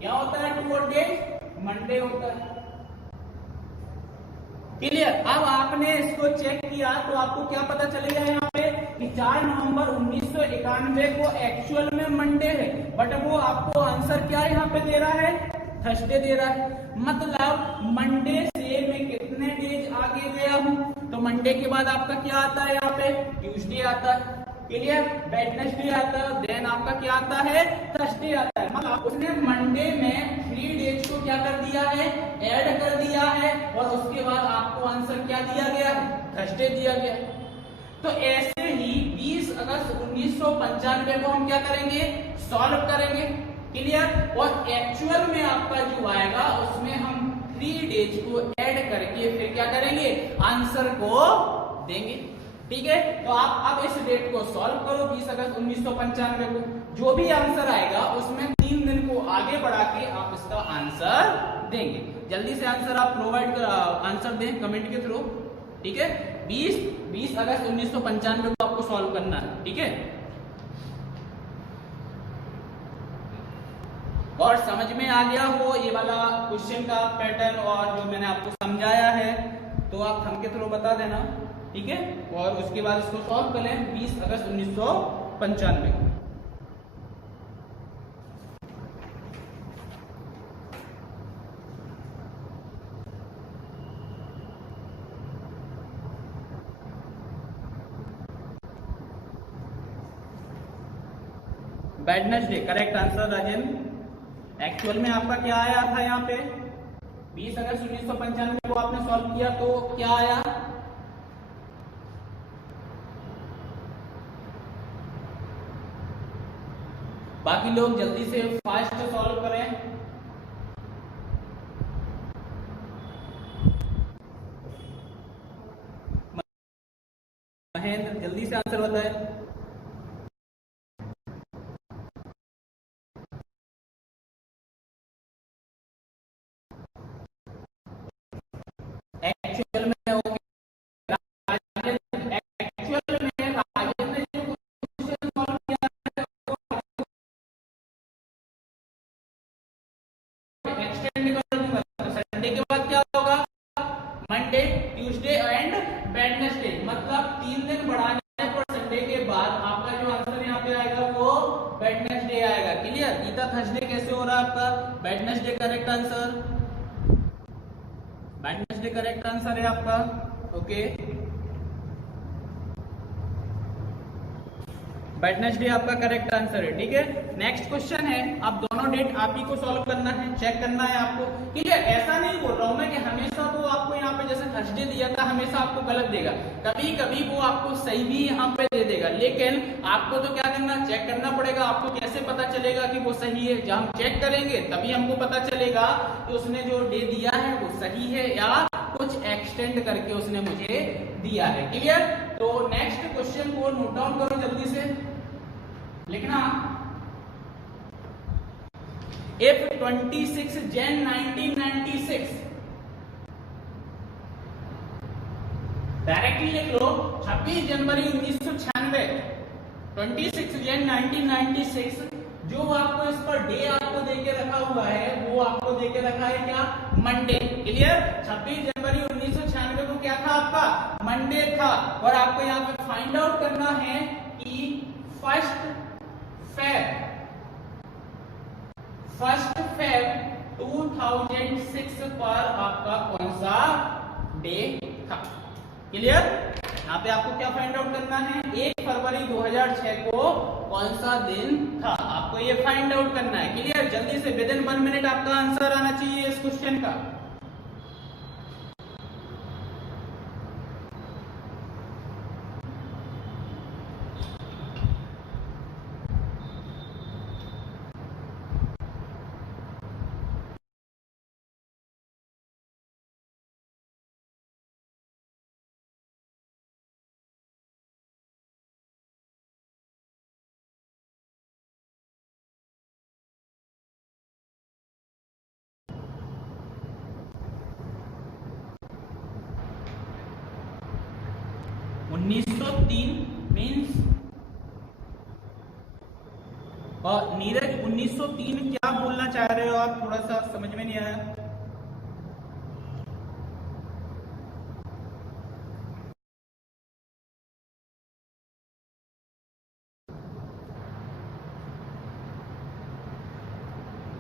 2 ऑड डेज मंडे होता है। क्लियर, अब आपने इसको चेक किया तो आपको क्या पता चलेगा यहाँ पे कि 4 नवंबर 1991 को एक्चुअल में मंडे है, बट वो आपको आंसर क्या यहाँ पे दे रहा है, थर्सडे दे रहा है। मतलब मंडे से मैं कितने डेज आगे गया हूं, तो मंडे के बाद आपका क्या आता है, यहाँ पे ट्यूसडे आता है। क्लियर, वेडनेसडे आता है, देन आपका क्या आता है, थर्सडे आता है। मतलब उसने मंडे में 3 डेज को क्या कर दिया है, ऐड कर दिया है, और उसके बाद आपको आंसर क्या दिया गया है, थर्सडे दिया गया। तो ऐसे ही 20 अगस्त 1995 को हम क्या करेंगे, सॉल्व करेंगे। क्लियर, और एक्चुअल में आपका जो आएगा उसमें हम 3 डेज को ऐड करके फिर क्या करेंगे, आंसर को देंगे। ठीक है, तो आप अब इस डेट को सॉल्व करो, 20 अगस्त 1995 को जो भी आंसर आएगा उसमें 3 दिन को आगे बढ़ा के आप इसका आंसर देंगे। जल्दी से आंसर आप प्रोवाइड कर, आंसर दें कमेंट के थ्रू। ठीक है, 20 अगस्त 1995 को आपको सॉल्व करना है। ठीक है, और समझ में आ गया हो ये वाला क्वेश्चन का पैटर्न और जो मैंने आपको समझाया है, तो आप थंब के थ्रू बता देना। ठीक है, और उसके बाद इसको सॉल्व कर लें 20 August 1995। Wednesday correct answer Rajendra. Actual में आपका क्या आया था, यहाँ पे 20 अगस्त 1995 को आपने सॉल्व किया तो क्या आया, बाकी लोग जल्दी से फास्ट सॉल्व करें। महेंद्र जल्दी से आंसर बताएं। एक्चुअल में संडे के बाद क्या होगा, मंडे, ट्यूसडे एंड वेडनेसडे, मतलब 3 दिन बढ़ाने पर संडे के बाद आपका जो आंसर यहाँ पे आएगा वो वेडनेसडे आएगा। क्लियर, गीता थर्सडे कैसे हो रहा है आपका, Wednesday correct answer, Wednesday correct answer है आपका। ओके, वेडनेसडे आपका करेक्ट आंसर है। ठीक है, नेक्स्ट क्वेश्चन है, आप दोनों डेट आप ही को सॉल्व करना है, चेक करना है आपको। ठीक है, ऐसा नहीं बोल रहा हूं मैं कि हमेशा वो आपको यहाँ पे जैसे थर्सडे दिया था हमेशा आपको गलत देगा, कभी कभी वो आपको सही भी यहाँ पे दे देगा, लेकिन आपको तो क्या करना, चेक करना पड़ेगा। आपको कैसे पता चलेगा कि वो सही है? जब हम चेक करेंगे तभी हमको पता चलेगा कि उसने जो डे दिया है वो सही है या कुछ एक्सटेंड करके उसने मुझे दिया है। क्लियर? तो नेक्स्ट क्वेश्चन को नोट डाउन करो, जल्दी से लिखना। If 26 Jan 1996, डायरेक्टली लिख लो 26 जनवरी 1996, 26 जन 1996, जो आपको इस पर डे आपको देके रखा हुआ है वो आपको देके रखा है क्या? मंडे। क्लियर? 26 जनवरी 1996 को क्या था आपका? मंडे था। और आपको यहाँ पे फाइंड आउट करना है कि फर्स्ट फेब 2006 पर आपका कौन सा डे था? क्लियर? यहाँ पे आपको क्या फाइंड आउट करना है? 1 फरवरी 2006 को कौन सा दिन था, आपको ये फाइंड आउट करना है। क्लियर? जल्दी से विद इन 1 मिनट आपका आंसर आना चाहिए इस क्वेश्चन का। मीन्स और नीरज 1903 क्या बोलना चाह रहे हो आप? थोड़ा सा समझ में नहीं आया।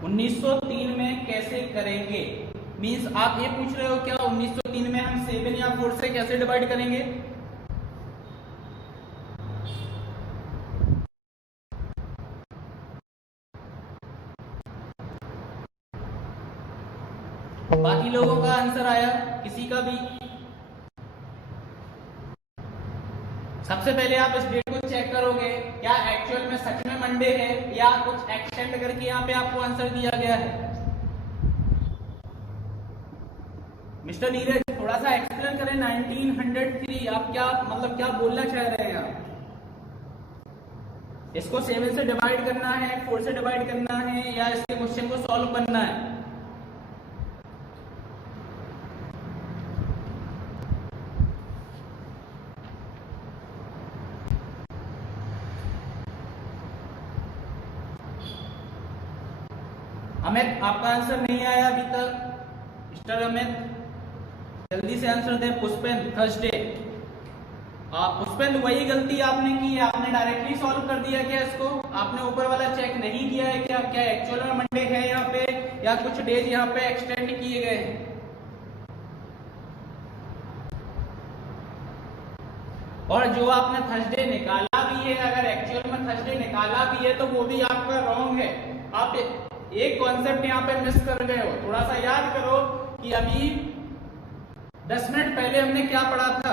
$1903 में कैसे करेंगे? मीन्स आप ये पूछ रहे हो क्या 1903 में हम 7 या 4 से कैसे डिवाइड करेंगे? बाकी लोगों का आंसर आया, किसी का भी? सबसे पहले आप इस डेट को चेक करोगे, क्या एक्चुअल में सच में मंडे है या कुछ एक्सटेंड करके यहाँ पे आपको आंसर दिया गया है? मिस्टर नीरज थोड़ा सा एक्सप्लेन करें। 1903 आप क्या मतलब क्या बोलना चाह रहे हैं आप? इसको 7 से डिवाइड करना है, 4 से डिवाइड करना है या इसके क्वेश्चन को सॉल्व करना है? अमित आपका आंसर नहीं आया अभी तक। मिस्टर अमित जल्दी से आंसर दें। पुष्पेंद्र थर्सडे, पुष्पेंद्र वही गलती आपने की है, आपने डायरेक्टली सॉल्व कर दिया क्या इसको? आपने ऊपर वाला चेक नहीं किया है क्या? क्या एक्चुअल में मंडे है यहाँ पे या कुछ डेज यहाँ पे एक्सटेंड किए गए हैं? और जो आपने थर्सडे निकाला भी है, अगर एक्चुअल में थर्सडे निकाला भी है तो वो भी आपका रॉन्ग है। आप एक कॉन्सेप्ट यहाँ पे मिस कर गए हो। थोड़ा सा याद करो कि अभी 10 मिनट पहले हमने क्या पढ़ा था?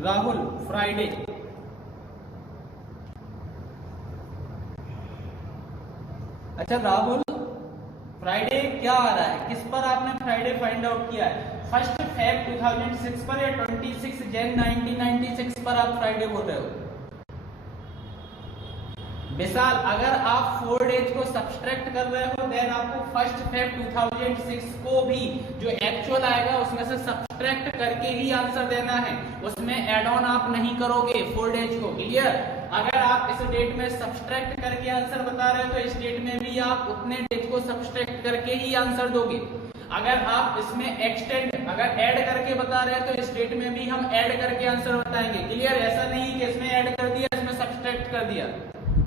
राहुल फ्राइडे, अच्छा राहुल फ्राइडे क्या आ रहा है? किस पर आपने फ्राइडे फाइंड आउट किया है? 1 फेब 2006 पर या 26 जन 1996 पर आप फ्राइडे बोल रहे हो? विशाल अगर आप 4 डेज को सब्सट्रैक्ट कर रहे हो देन आपको 1 फेब 2006 को भी जो एक्चुअल आएगा उसमें से सब्सट्रैक्ट करके ही आंसर देना है, उसमें एड ऑन आप नहीं करोगे 4 डेज को। क्लियर? अगर आप इस डेट में सब्सट्रैक्ट करके आंसर बता रहे हो तो इस डेट में भी आप उतने डेज को सब्सट्रैक्ट करके ही आंसर दोगे। अगर आप इसमें एक्सटेंड अगर ऐड करके बता रहे हैं तो इस डेट में भी हम ऐड करके आंसर बताएंगे। क्लियर? ऐसा नहीं कि इसमें ऐड कर दिया इसमें सब्सट्रैक्ट कर दिया।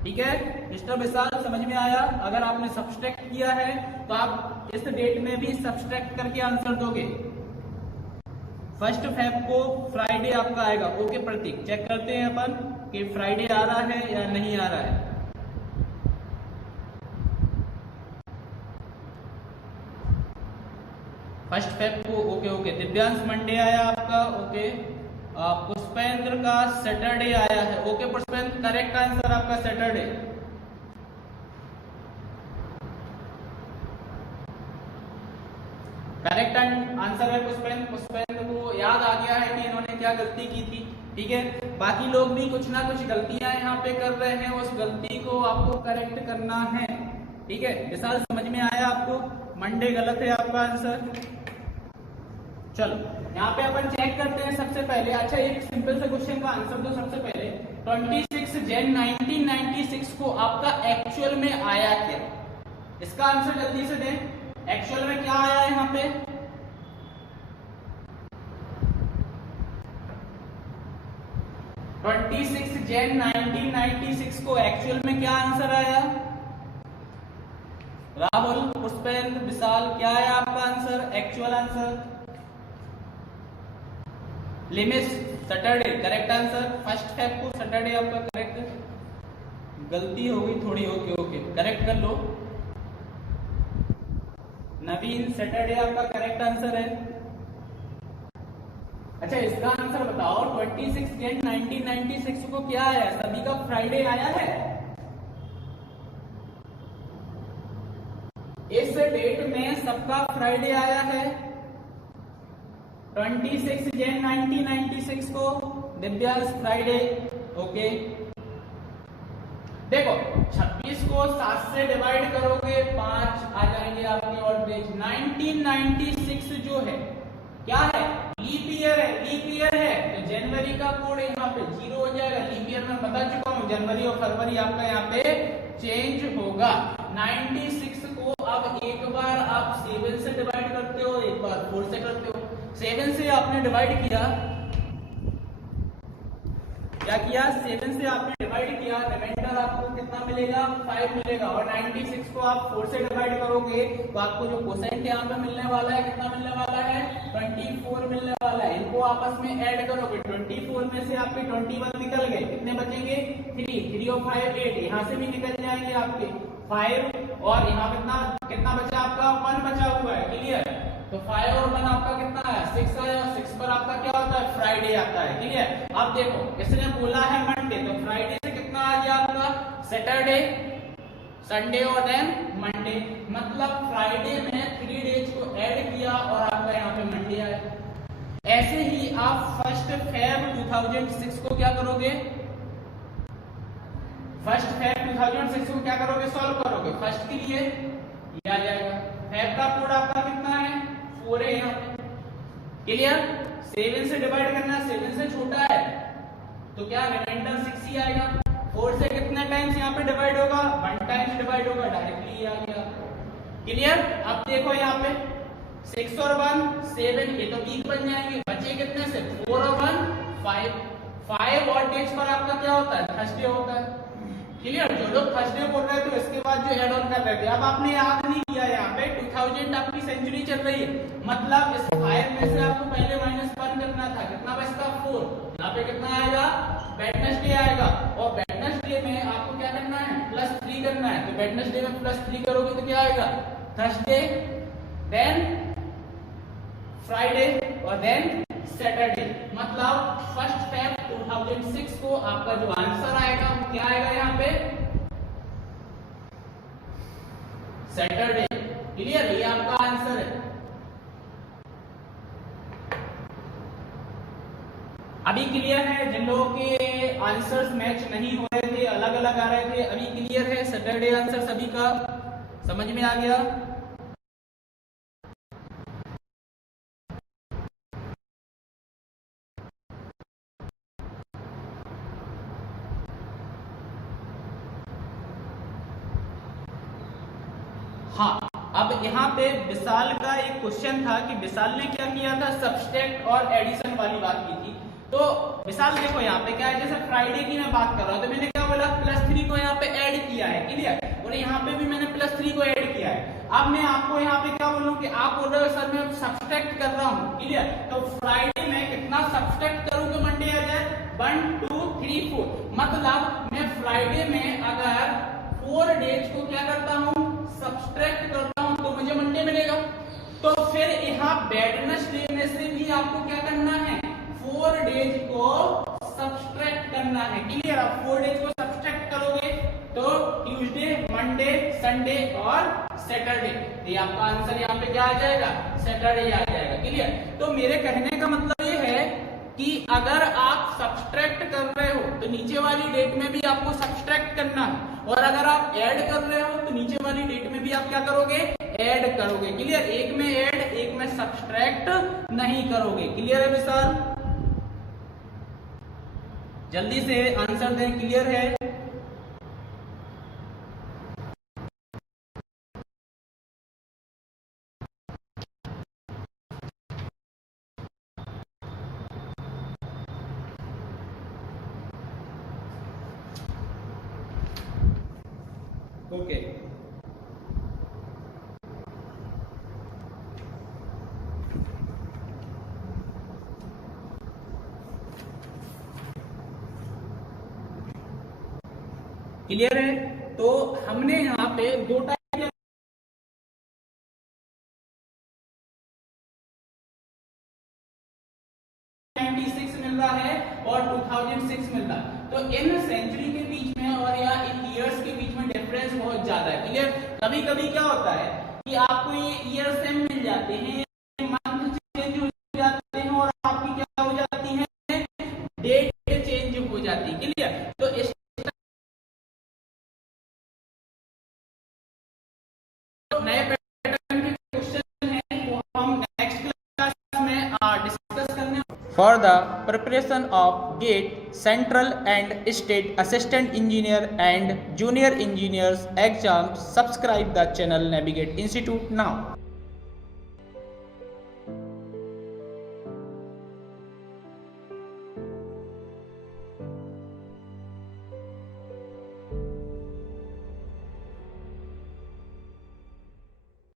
ठीक है मिस्टर विशाल, समझ में आया? अगर आपने सब्सट्रैक्ट किया है तो आप इस डेट में भी सब्सट्रैक्ट करके आंसर दोगे। 1 फेब को फ्राइडे आपका आएगा। ओके प्रतीक, चेक करते हैं अपन कि फ्राइडे आ रहा है या नहीं आ रहा है। फर्स्ट फेब को ओके। दिव्यांश मंडे आया आपका। ओके, पुष्पेंद्र का सैटरडे आया है। ओके पुष्पेंद्र, करेक्ट आंसर आपका सैटरडे। करेक्ट आंसर है पुष्पेंद्र को याद आ गया है कि इन्होंने क्या गलती की थी। ठीक है, बाकी लोग भी कुछ ना कुछ गलतियां यहाँ पे कर रहे हैं, उस गलती को आपको करेक्ट करना है। ठीक है विशाल, समझ में आया आपको? मंडे गलत है आपका आंसर। चलो यहाँ पे अपन चेक करते हैं सबसे पहले। अच्छा, एक सिंपल से क्वेश्चन का आंसर दो सबसे पहले। 26 जन 1996 को आपका एक्चुअल में आया क्या? इसका आंसर जल्दी से दें। एक्चुअल में क्या आया है यहाँ पे? जन 1996 को एक्चुअल में क्या आंसर आया? राहुल, पुष्पेंद्र, विशाल, क्या आया आपका आंसर? एक्चुअल आंसर लिमिस सैटरडे, करेक्ट आंसर। 1 फेब को सैटरडे आपका करेक्ट। गलती हो गई थोड़ी, ओके करेक्ट कर लो। नवीन, सैटरडे आपका करेक्ट आंसर है। अच्छा, इसका आंसर बताओ। 26 जन 1996 को क्या आया? सभी का फ्राइडे आया है। इस डेट में सबका फ्राइडे आया है। 26 जन 1996 को दिव्यांश फ्राइडे। ओके, देखो 26 को 7 से डिवाइड करोगे 5 आ जाएंगे आपके ऑड डेज। 1996 जो है क्या है? लीप ईयर है। लीप ईयर है तो जनवरी का कोड यहाँ पे 0 हो जाएगा। लीप ईयर में बता चुका हूँ, जनवरी और फरवरी आपका यहाँ पे चेंज होगा। 96 को अब एक बार आप 7 से डिवाइड करते हो, एक बार 4 से करते हो। 7 से आपने डिवाइड किया, क्या किया? 7 से आपने डिवाइड किया, रिमाइंडर आपको कितना मिलेगा? 5 मिलेगा। और 96 को आप 4 से डिवाइड करोगे तो आपको जो कोसेंट यहाँ पे मिलने वाला है, कितना मिलने वाला है? 24 मिलने वाला है। इनको आपस में ऐड करोगे, 24 में से आपके 21 निकल गए, कितने बचेंगे? 3 और 5 8, यहाँ से भी निकल जाएंगे आपके 5, और यहाँ कितना बचा आपका? 1 बचा हुआ है। क्लियर? तो 5 और 1 आपका कितना है? 6 आया। 6 पर आपका क्या होता है? फ्राइडे आता है। ठीक है, अब देखो इसने बोला है मंडे, तो फ्राइडे से कितना आ गया आपका? सैटरडे, संडे और देन मंडे। मतलब फ्राइडे में 3 डेज को ऐड किया और आपका यहाँ पे मंडे आया। ऐसे ही आप 1 फेब 2006 को क्या करोगे? 1 फेब 2006 को क्या करोगे? सॉल्व करोगे। फर्स्ट के लिए ये आ जाएगा। फेब का कोड आपका कितना है? 4 है यहाँ पे। क्लियर? 7 से डिवाइड करना, 7 से छोटा है तो क्या रिमाइंडर 6 ही आएगा। 4 से कितने टाइम्स यहाँ पे डिवाइड होगा? 1 टाइम्स डिवाइड होगा, डायरेक्टली आ गया। क्लियर? अब देखो यहाँ पे 6 और 1 7, ये तो वीक बन जाएंगे। बचे कितने से? 4 और 1 5 और डेज पर आपका क्या होता है? थर्सडे होता है। क्लियर? जो लोग थर्सडे बोल रहे थे तो इसके बाद जो एड ऑन कर रहे थे, अब आपने याद नहीं किया, यहाँ पे 2000 आपकी सेंचुरी चल रही है, मतलब इस 5 में से आपको पहले -1 करना था। कितना बचता? 4। यहाँ पे कितना आएगा? वेडनेसडे आएगा, और वेडनेसडे में आपको क्या करना है? +3 करना है। तो वेडनेसडे में +3 करोगे तो क्या आएगा? थर्सडे, देन फ्राइडे और देन सैटरडे। मतलब 1 फेब 2006 को आपका जो आंसर आएगा वो क्या आएगा? यहाँ पे सैटरडे। क्लियर? ये आपका आंसर है। अभी क्लियर है? जिन लोगों के आंसर्स मैच नहीं हो रहे थे, अलग अलग आ रहे थे, अभी क्लियर है? सैटरडे आंसर सभी का समझ में आ गया? हाँ, अब यहाँ पे विशाल का एक क्वेश्चन था कि विशाल ने क्या किया था? सब्सट्रैक्ट और एडिशन वाली बात की थी। तो विशाल देखो यहाँ पे क्या है, जैसे फ्राइडे की मैं बात कर रहा हूँ तो मैंने क्या बोला? +3 को यहाँ पे किया है, क्लियर। और यहाँ पे भी मैंने +3 को ऐड किया है। अब मैं आपको यहाँ पे क्या बोलूँ कि आप बोल रहे हो सर मैं सब्सट्रैक्ट कर रहा हूँ, क्लियर। तो फ्राइडे में कितना सब्सट्रैक्ट करूँ कि मंडे आ जाए, 1 2 3 4, मतलब मैं फ्राइडे में अगर 4 डेज को क्या करता हूँ, सब्सट्रैक्ट करता हूँ, तो मुझे मंडे मिलेगा। तो फिर यहाँ वेडनेसडे में से भी आपको क्या करना है, 4 डेज को सब्सट्रैक्ट करना है, क्लियर। आप 4 डेज को सब्सट्रैक्ट करोगे तो ट्यूसडे, मंडे, संडे और सैटरडे, ये आपका आंसर यहाँ पे क्या आ जाएगा, सैटरडे आ जाएगा, क्लियर। तो मेरे कहने का मतलब ये है कि अगर आप सब्सट्रैक्ट कर रहे हो तो नीचे वाली डेट में भी आपको सब्सट्रैक्ट करना है, और अगर आप ऐड कर रहे हो तो नीचे वाली डेट में भी आप क्या करोगे, ऐड करोगे, क्लियर। एक में ऐड, एक में सब्सट्रैक्ट नहीं करोगे, क्लियर है विशाल। जल्दी से आंसर दें, क्लियर है। ओके, क्लियर है। तो हमने यहाँ पे 2 टाइप 96 मिल रहा है और 2006 मिल रहा है। तो इन सेंचुरी के बीच में और या इन ईयर्स के बीच में डिफरेंस बहुत ज्यादा है, क्लियर। कभी कभी क्या होता है कि आपको ये ईयर सेम मिल जाते हैं, मंथ चेंज हो जाते हैं, और आपकी क्या हो जाती है, डेट चेंज हो जाती है, क्लियर। तो इस नए पैटर्न के क्वेश्चन हैं वो हम नेक्स्ट क्लास में डिस्कस करने। For the preparation of GATE, Central and State Assistant Engineer and Junior Engineers exams, subscribe the channel Navigate Institute now.